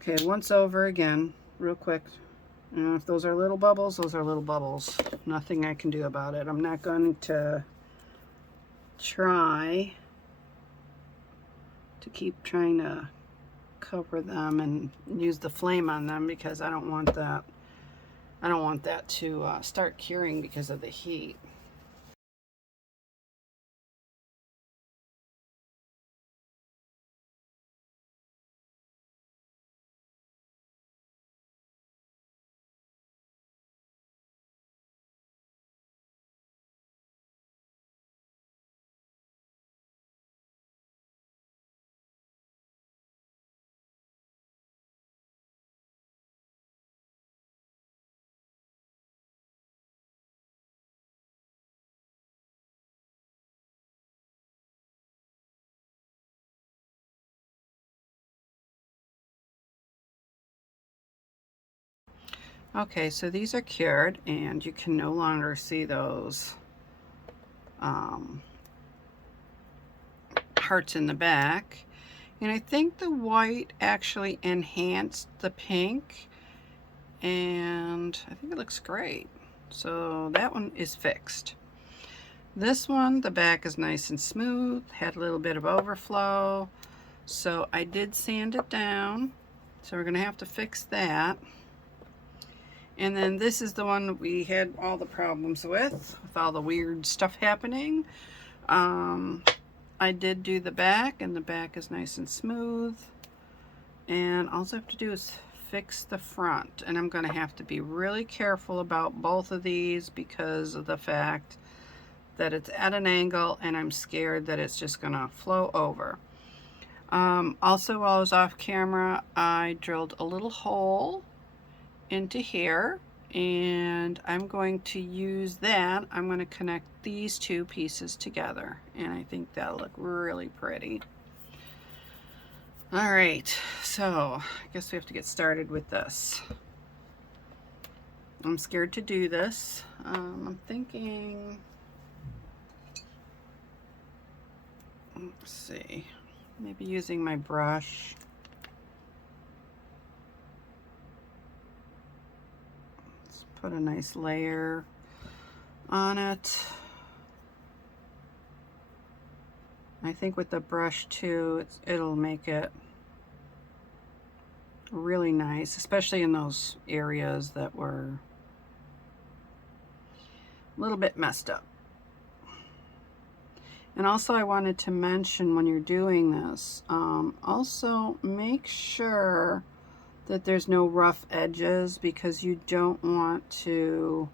Okay, once over again, real quick. If those are little bubbles, those are little bubbles. Nothing I can do about it. I'm not going to try to keep trying to cover them and use the flame on them because I don't want that. I don't want that to start curing because of the heat. Okay, so these are cured and you can no longer see those hearts in the back. And I think the white actually enhanced the pink and I think it looks great. So that one is fixed. This one, the back is nice and smooth, had a little bit of overflow. So I did sand it down. So we're gonna have to fix that. And then this is the one that we had all the problems with all the weird stuff happening. I did do the back, and the back is nice and smooth. And all I have to do is fix the front. And I'm going to have to be really careful about both of these because of the fact that it's at an angle, and I'm scared that it's just going to flow over. Also, while I was off camera, I drilled a little hole into here, and I'm going to use that. I'm going to connect these two pieces together, and I think that'll look really pretty. All right, so I guess we have to get started with this. I'm scared to do this. I'm thinking, let's see, maybe using my brush. Put a nice layer on it. I think with the brush too, it'll make it really nice, especially in those areas that were a little bit messed up. And also I wanted to mention when you're doing this, also make sure that there's no rough edges because you don't want to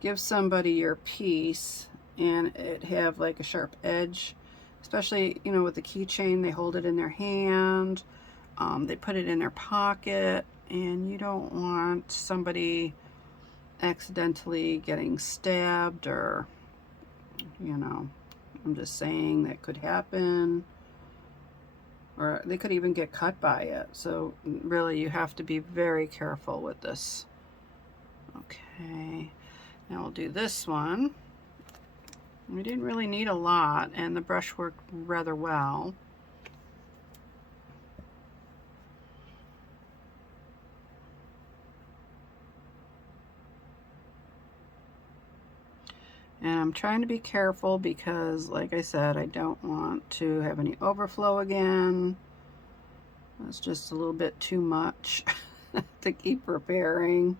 give somebody your piece and it have like a sharp edge, especially, you know, with the keychain. They hold it in their hand, they put it in their pocket, and you don't want somebody accidentally getting stabbed, or, you know, I'm just saying that could happen. Or they could even get cut by it. So really you have to be very careful with this. Okay, now we'll do this one. We didn't really need a lot, and the brush worked rather well. And I'm trying to be careful because, like I said, I don't want to have any overflow again. That's just a little bit too much to keep repairing.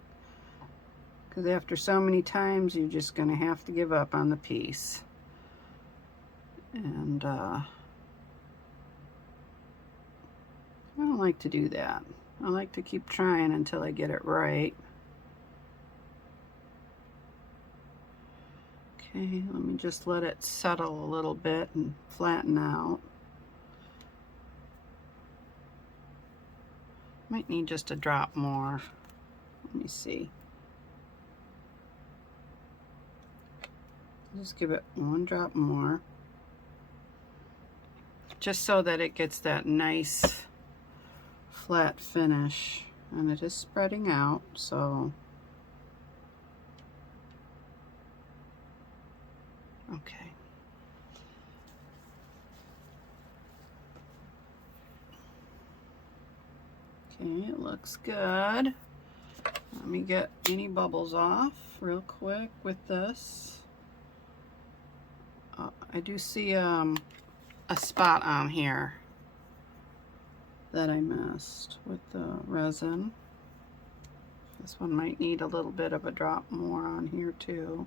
Because after so many times, you're just going to have to give up on the piece. And I don't like to do that. I like to keep trying until I get it right. Okay, let me just let it settle a little bit and flatten out. Might need just a drop more. Let me see. Just give it one drop more. Just so that it gets that nice flat finish. And it is spreading out, so. Okay. Okay, it looks good. Let me get any bubbles off real quick with this. I do see a spot on here that I missed with the resin. This one might need a little bit of a drop more on here too.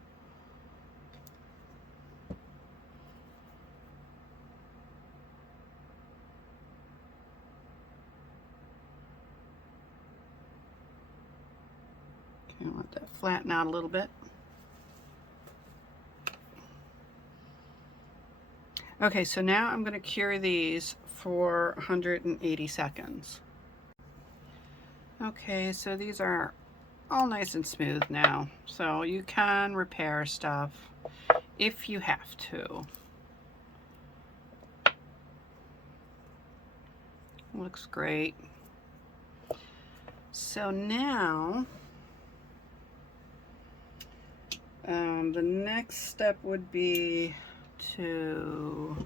Okay, I want that flatten out a little bit. Okay, so now I'm going to cure these for 180 seconds. Okay, so these are all nice and smooth now. So you can repair stuff if you have to. Looks great. So now, the next step would be to,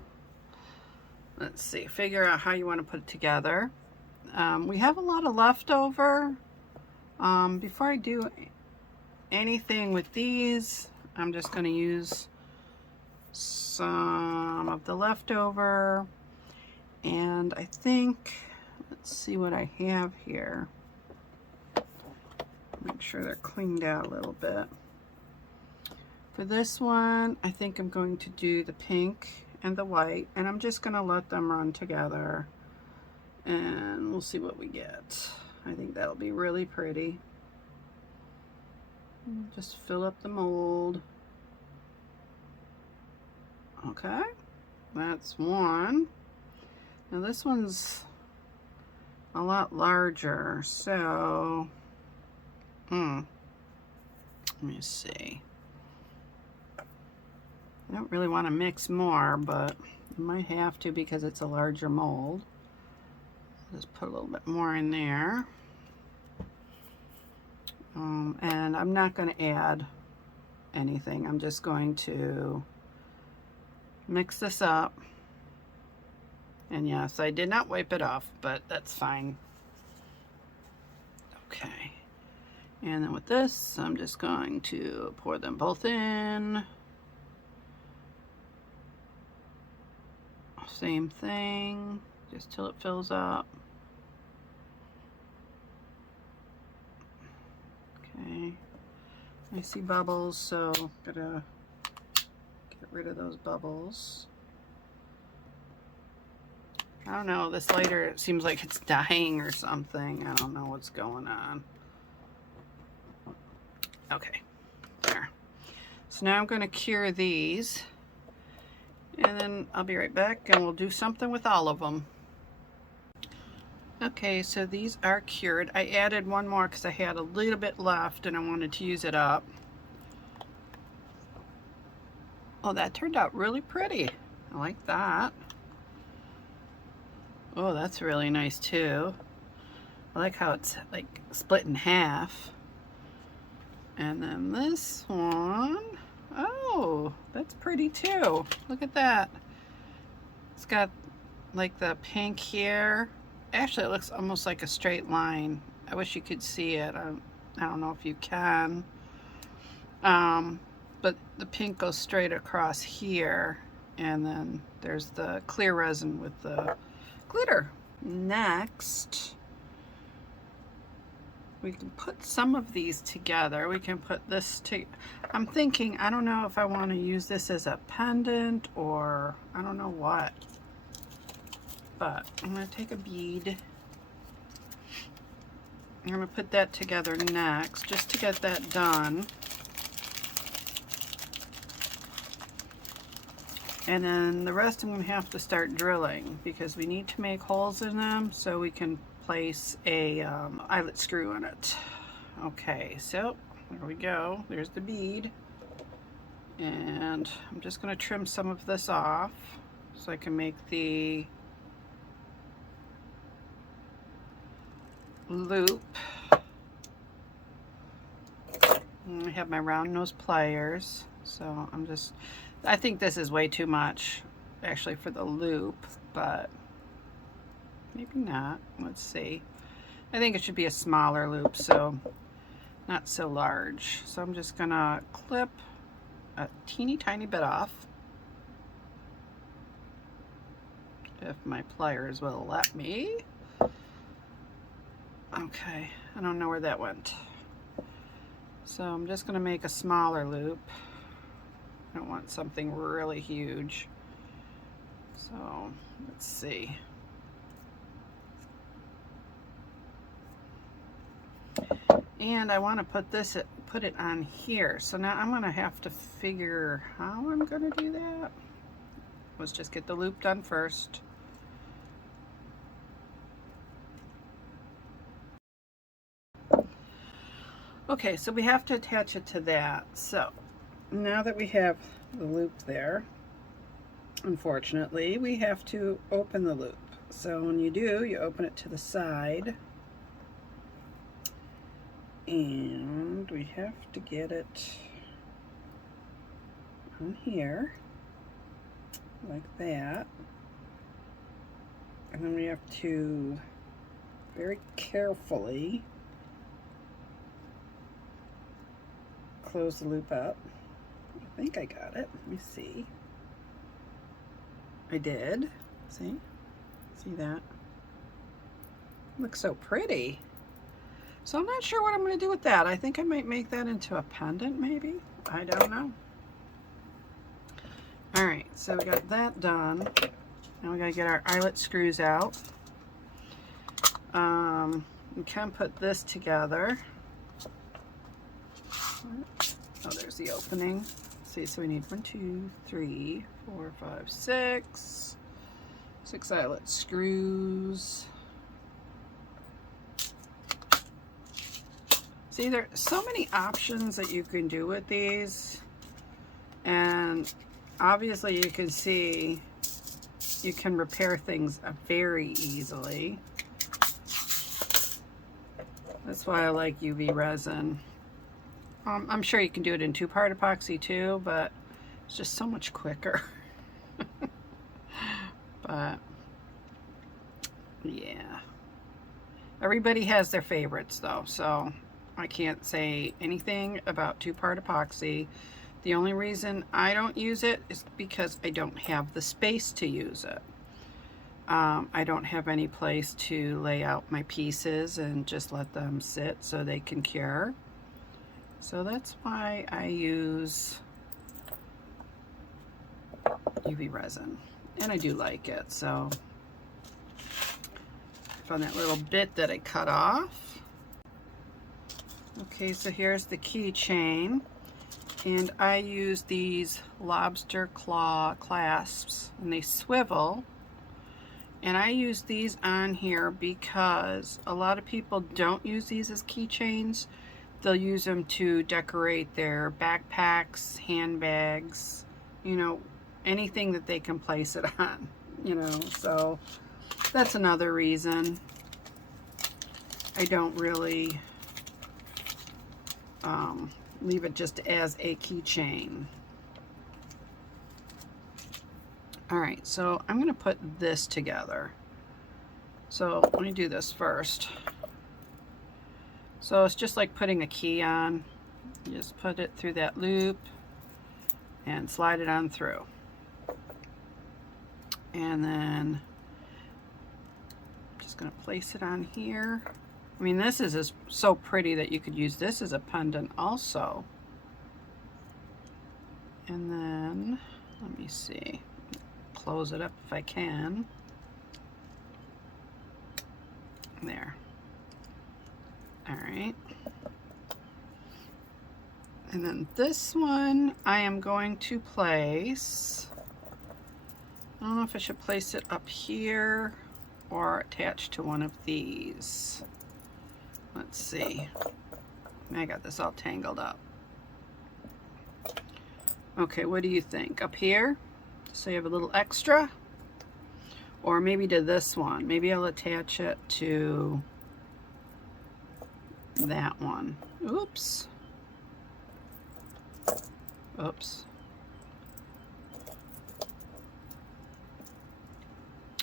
let's see, figure out how you want to put it together. We have a lot of leftover. Before I do anything with these, I'm just going to use some of the leftover, and I think, let's see what I have here. Make sure they're cleaned out a little bit. For this one, I think I'm going to do the pink and the white, and I'm just going to let them run together, and we'll see what we get. I think that'll be really pretty. Just fill up the mold. Okay, that's one. Now this one's a lot larger, so let me see. I don't really want to mix more, but I might have to because it's a larger mold. Just put a little bit more in there. And I'm not going to add anything. I'm just going to mix this up. And yes, I did not wipe it off, but that's fine. Okay. And then with this, I'm just going to pour them both in. Same thing, just till it fills up. Okay, I see bubbles, so gotta get rid of those bubbles. I don't know, this lighter, it seems like it's dying or something. I don't know what's going on. Okay, there. So now I'm gonna cure these, and then I'll be right back and we'll do something with all of them. Okay, so these are cured. I added one more because I had a little bit left and I wanted to use it up. Oh, that turned out really pretty. I like that. Oh, that's really nice too. I like how it's like split in half. And then this one, oh, that's pretty too. Look at that. It's got like the pink here. Actually, it looks almost like a straight line. I wish you could see it. I don't know if you can. But the pink goes straight across here. And then there's the clear resin with the glitter. Next, we can put some of these together. We can put this to, I'm thinking, I don't know if I want to use this as a pendant or I don't know what, but I'm going to take a bead. I'm going to put that together next just to get that done. And then the rest I'm going to have to start drilling because we need to make holes in them so we can place a eyelet screw in it. Okay, so there we go. There's the bead. And I'm just going to trim some of this off so I can make the loop. And I have my round nose pliers, so I think this is way too much actually for the loop, but maybe not. Let's see. I think it should be a smaller loop, so not so large. So I'm just gonna clip a teeny tiny bit off, if my pliers will let me. Okay, I don't know where that went. So I'm just gonna make a smaller loop. I don't want something really huge. So let's see. And I want to put it on here. So now I'm going to have to figure how I'm going to do that. Let's just get the loop done first. Okay, so we have to attach it to that. So now that we have the loop there, unfortunately, we have to open the loop. So when you do, you open it to the side. And we have to get it on here, like that. And then we have to very carefully close the loop up. I think I got it. Let me see. I did. See? See that? Looks so pretty. So I'm not sure what I'm going to do with that. I think I might make that into a pendant, maybe. I don't know. All right, so we got that done. Now we got to get our eyelet screws out. We can put this together. Oh, there's the opening. Let's see, so we need 1, 2, 3, 4, 5, 6. 6 eyelet screws. See, there are so many options that you can do with these, and obviously you can see you can repair things very easily. That's why I like UV resin. I'm sure you can do it in 2-part epoxy too, but it's just so much quicker. But yeah, everybody has their favorites though, so I can't say anything about 2-part epoxy. The only reason I don't use it is because I don't have the space to use it. I don't have any place to lay out my pieces and just let them sit so they can cure. So that's why I use UV resin, and I do like it. So on that little bit that I cut off. Okay, so here's the keychain, and I use these lobster claw clasps, and they swivel. And I use these on here because a lot of people don't use these as keychains. They'll use them to decorate their backpacks, handbags, you know, anything that they can place it on, you know. So that's another reason I don't really leave it just as a keychain. All right, so I'm gonna put this together. So let me do this first. So it's just like putting a key on. You just put it through that loop and slide it on through. And then I'm just gonna place it on here I mean, this is so pretty that you could use this as a pendant also. And then, let me see, close it up if I can. There. All right. And then this one I am going to place, I don't know if I should place it up here or attached to one of these. Let's see. I got this all tangled up. Okay, what do you think? Up here? So you have a little extra? Or maybe to this one. Maybe I'll attach it to that one. Oops. Oops.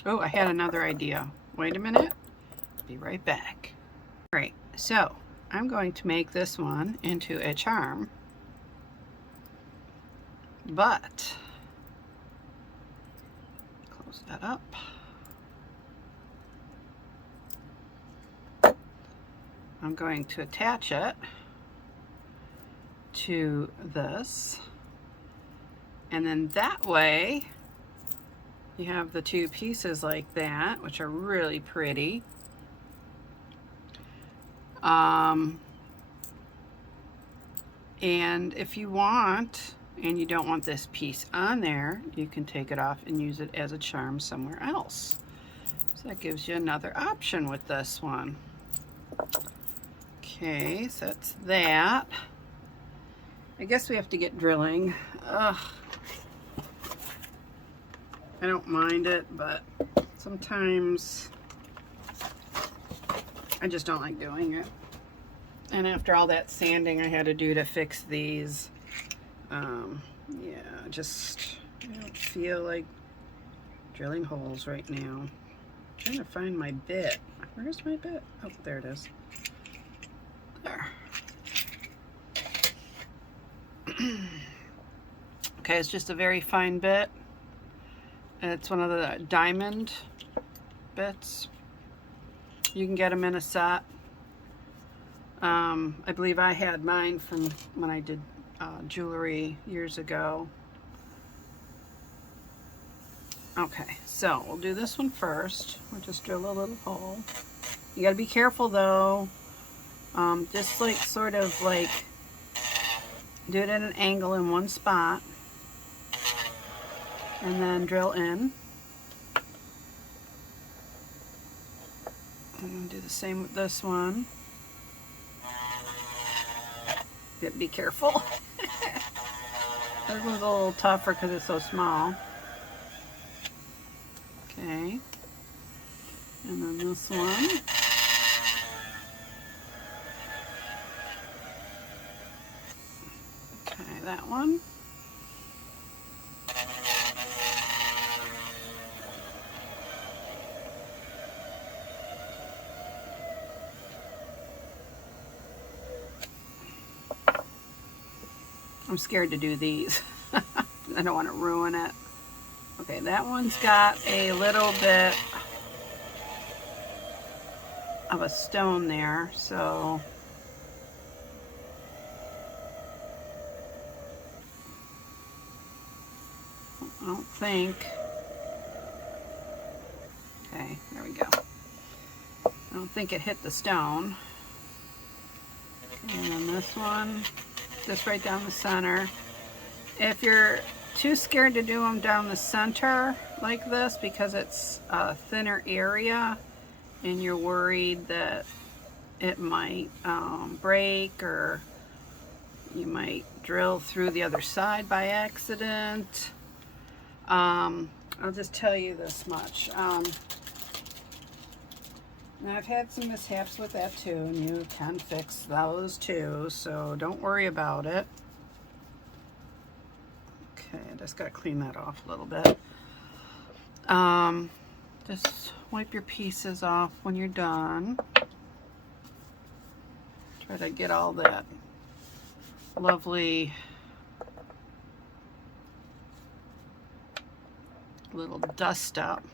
Oh, I had another idea. Wait a minute. Be right back. All right, so I'm going to make this one into a charm. But close that up. I'm going to attach it to this, and then that way you have the two pieces like that, which are really pretty. And if you want, and you don't want this piece on there, you can take it off and use it as a charm somewhere else. So that gives you another option with this one. Okay, so that's that. I guess we have to get drilling. Ugh. I don't mind it, but sometimes I just don't like doing it. And after all that sanding I had to do to fix these, yeah, I don't feel like drilling holes right now. I'm trying to find my bit. Where's my bit? Oh, there it is. There. Okay, it's just a very fine bit. It's one of the diamond bits. You can get them in a set. I believe I had mine from when I did jewelry years ago. Okay, so we'll do this one first. We'll just drill a little hole. You gotta be careful though. Just like sort of like do it at an angle in one spot and then drill in. I'm gonna do the same with this one. Be careful. This one's a little tougher because it's so small. Okay. And then this one. Okay, that one. I'm scared to do these. I don't want to ruin it. Okay, that one's got a little bit of a stone there, so I don't think. Okay, there we go. I don't think it hit the stone. And then this one, just right down the center. If you're too scared to do them down the center like this because it's a thinner area and you're worried that it might break, or you might drill through the other side by accident, I'll just tell you this much. Now I've had some mishaps with that too, and you can fix those too, so don't worry about it. Okay, I just got to clean that off a little bit. Just wipe your pieces off when you're done. Try to get all that lovely little dust up.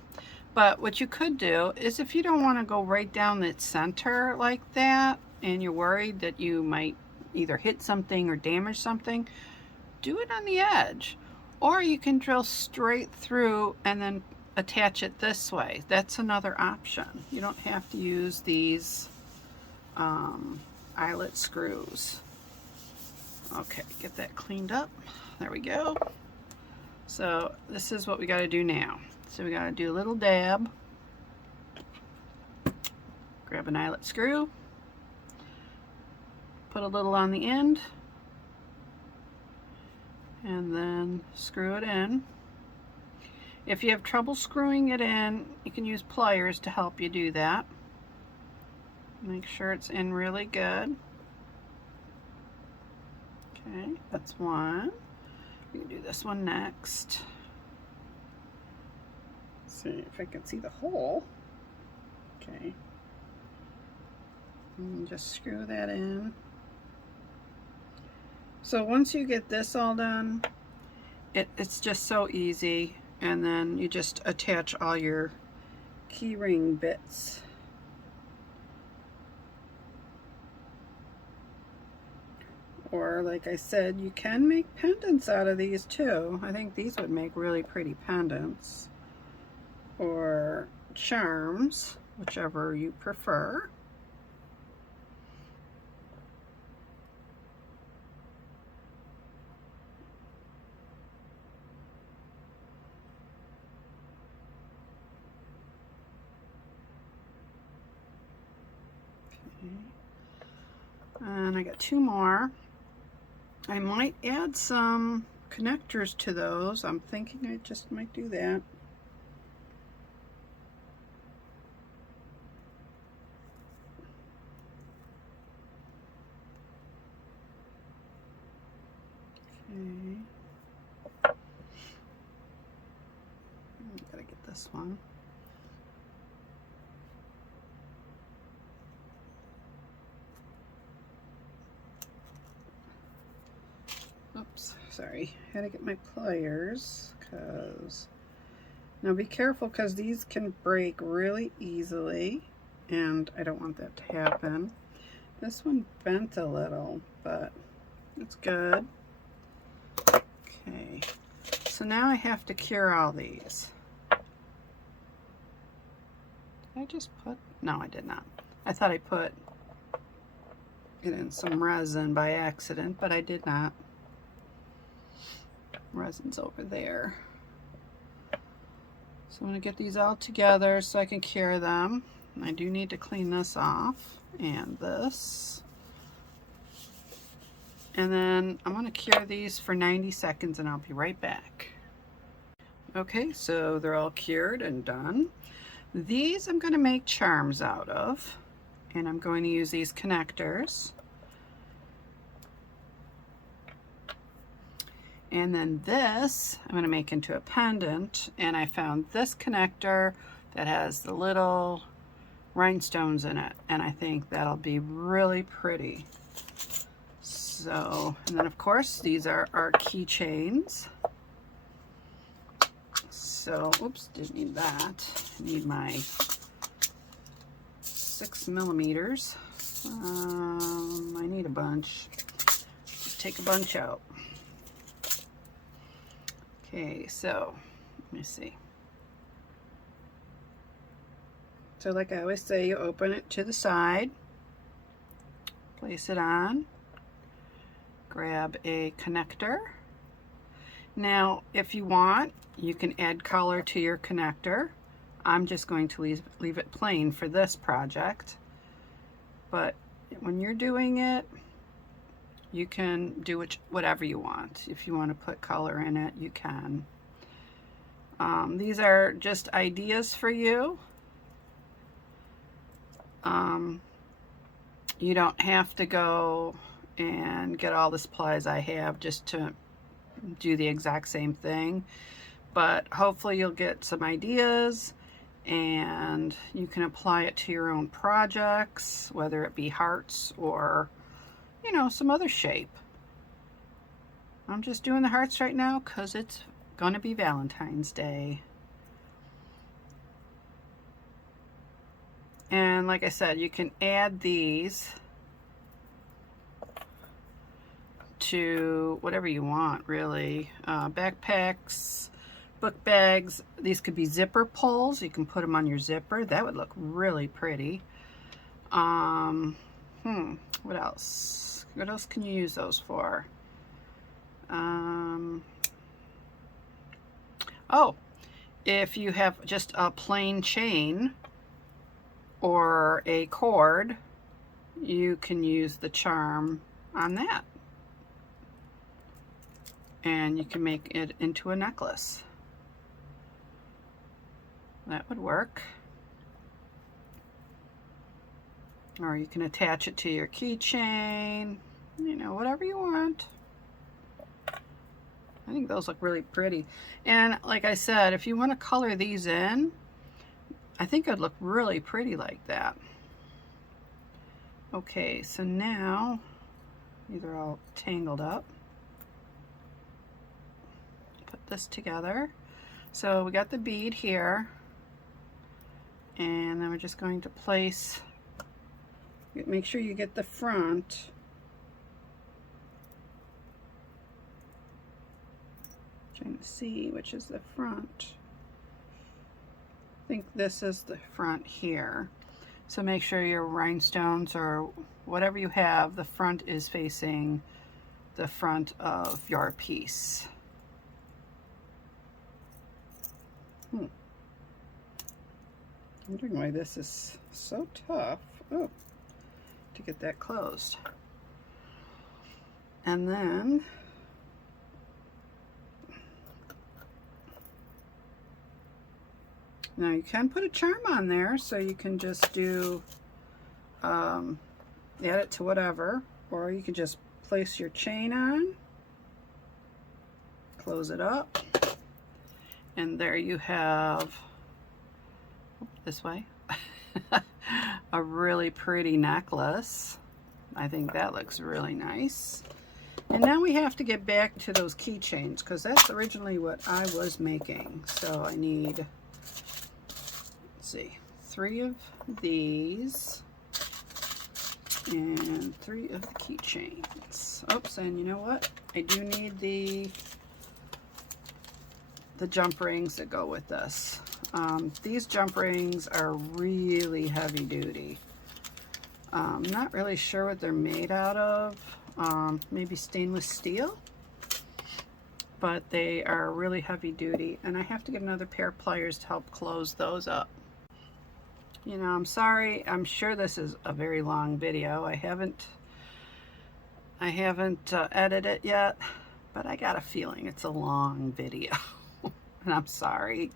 But what you could do is, if you don't want to go right down the center like that, and you're worried that you might either hit something or damage something, do it on the edge. Or you can drill straight through and then attach it this way. That's another option. You don't have to use these eyelet screws. Okay, get that cleaned up. There we go. So this is what we got to do now. So we got to do a little dab. Grab an eyelet screw. Put a little on the end. And then screw it in. If you have trouble screwing it in, you can use pliers to help you do that. Make sure it's in really good. Okay, that's one. We can do this one next. Let's see if I can see the hole. Okay. And just screw that in. So once you get this all done, it's just so easy. And then you just attach all your key ring bits. Or like I said, you can make pendants out of these too. I think these would make really pretty pendants. Or charms, whichever you prefer. And I got two more. I might add some connectors to those. I'm thinking I just might do that. Okay. Gotta get this one. Oops, sorry. I had to get my pliers, because now be careful, because these can break really easily, and I don't want that to happen. This one bent a little, but it's good. Okay, so now I have to cure all these. Did I just put? No, I did not. I thought I put it in some resin by accident, but I did not. Resin's over there. So I'm going to get these all together so I can cure them. I do need to clean this off, and this. And then I'm going to cure these for 90 seconds and I'll be right back. Okay, so they're all cured and done. These I'm going to make charms out of, and I'm going to use these connectors. And then this I'm going to make into a pendant, and I found this connector that has the little rhinestones in it, and I think that'll be really pretty. So, and then of course these are our keychains. So, oops, didn't need that. I need my 6mm. I need a bunch. Just take a bunch out. Okay, so let me see. So like I always say, you open it to the side, place it on, grab a connector. Now, if you want, you can add color to your connector. I'm just going to leave it plain for this project. But when you're doing it, you can do whatever you want. If you want to put color in it, you can. These are just ideas for you. You don't have to go and get all the supplies I have just to do the exact same thing. But hopefully you'll get some ideas and you can apply it to your own projects, whether it be hearts or, you know, some other shape. I'm just doing the hearts right now because it's gonna be Valentine's Day. And like I said, you can add these to whatever you want, really. Backpacks, book bags. These could be zipper pulls. You can put them on your zipper. That would look really pretty. What else? What else can you use those for? Oh, if you have just a plain chain or a cord, you can use the charm on that. And you can make it into a necklace. That would work. Or you can attach it to your keychain, you know, whatever you want. I think those look really pretty. And like I said, if you want to color these in, I think it would look really pretty like that. Okay, so now these are all tangled up. Put this together. So we got the bead here, and then we're just going to place, make sure you get the front. Trying to see which is the front. I think this is the front here. So make sure your rhinestones or whatever you have, the front is facing the front of your piece. I'm wondering why this is so tough. Oh, to get that closed. And then now you can put a charm on there, so you can just do add it to whatever, or you can just place your chain on, close it up, and there you have, this way, a really pretty necklace. I think that looks really nice. And now we have to get back to those keychains, because that's originally what I was making. So I need, let's see, 3 of these and 3 of the keychains. Oops, and you know what? I do need the jump rings that go with this. These jump rings are really heavy duty. I'm not really sure what they're made out of. Maybe stainless steel, but they are really heavy duty, and I have to get another pair of pliers to help close those up. You know, I'm sorry, I'm sure this is a very long video. I haven't edited it yet, but I got a feeling it's a long video. And I'm sorry.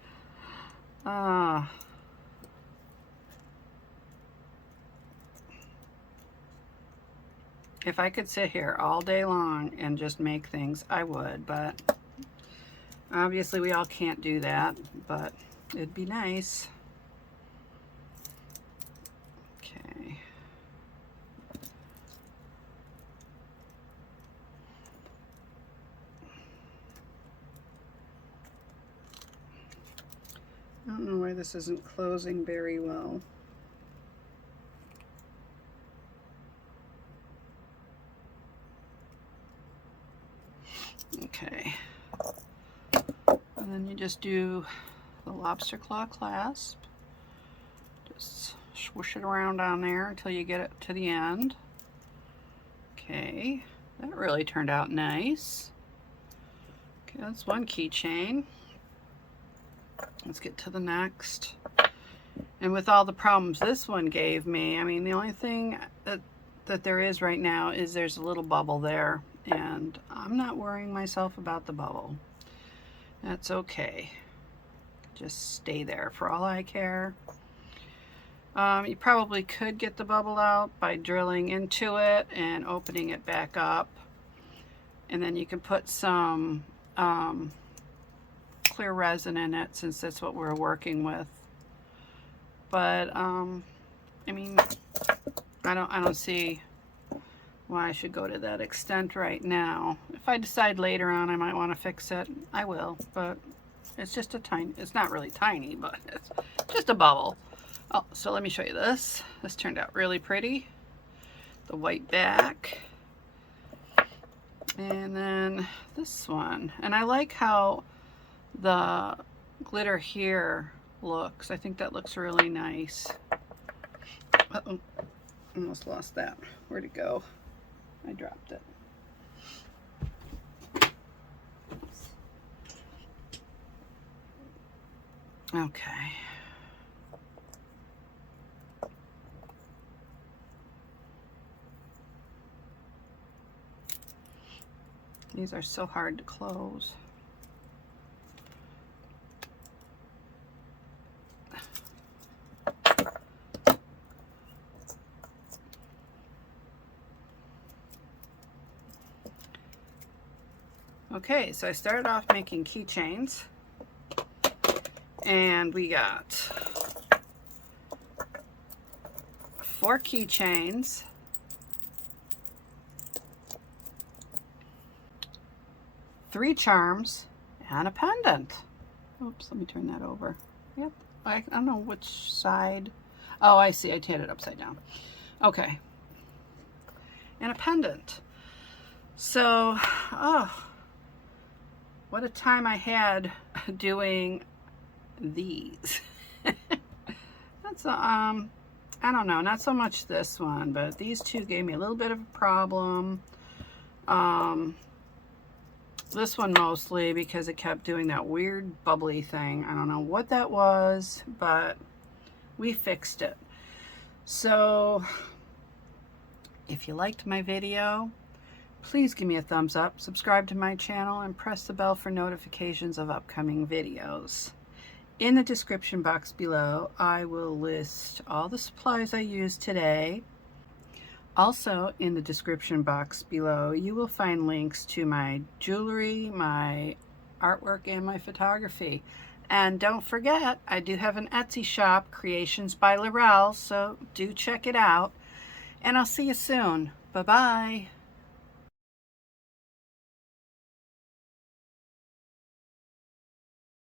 If I could sit here all day long and just make things, I would, but obviously we all can't do that, but it'd be nice. Okay. I don't know why this isn't closing very well. Okay, and then you just do the lobster claw clasp. Just swoosh it around down there until you get it to the end. Okay, that really turned out nice. Okay, that's one keychain. Let's get to the next. And with all the problems this one gave me, I mean, the only thing that there is right now is there's a little bubble there. And I'm not worrying myself about the bubble. That's okay. Just stay there for all I care. You probably could get the bubble out by drilling into it and opening it back up. And then you can put some clear resin in it, since that's what we're working with. But I mean, I don't see why I should go to that extent right now. If I decide later on I might want to fix it, I will, but it's just a tiny, it's not really tiny, but it's just a bubble. Oh, so let me show you this. This turned out really pretty. The white back. And then this one. And I like how the glitter here looks. I think that looks really nice. Uh-oh, almost lost that. Where'd it go? I dropped it. Okay. These are so hard to close. Okay, so I started off making keychains, and we got 4 keychains, 3 charms, and a pendant. Oops, let me turn that over. Yep, I don't know which side. Oh, I see, I had it upside down. Okay, and a pendant. So, oh, what a time I had doing these. That's I don't know, not so much this one, but these two gave me a little bit of a problem. This one mostly because it kept doing that weird bubbly thing. I don't know what that was, but we fixed it. So if you liked my video, please give me a thumbs up, subscribe to my channel, and press the bell for notifications of upcoming videos. In the description box below, I will list all the supplies I used today. Also, in the description box below, you will find links to my jewelry, my artwork, and my photography. And don't forget, I do have an Etsy shop, Creations by Laurel, so do check it out. And I'll see you soon. Bye-bye.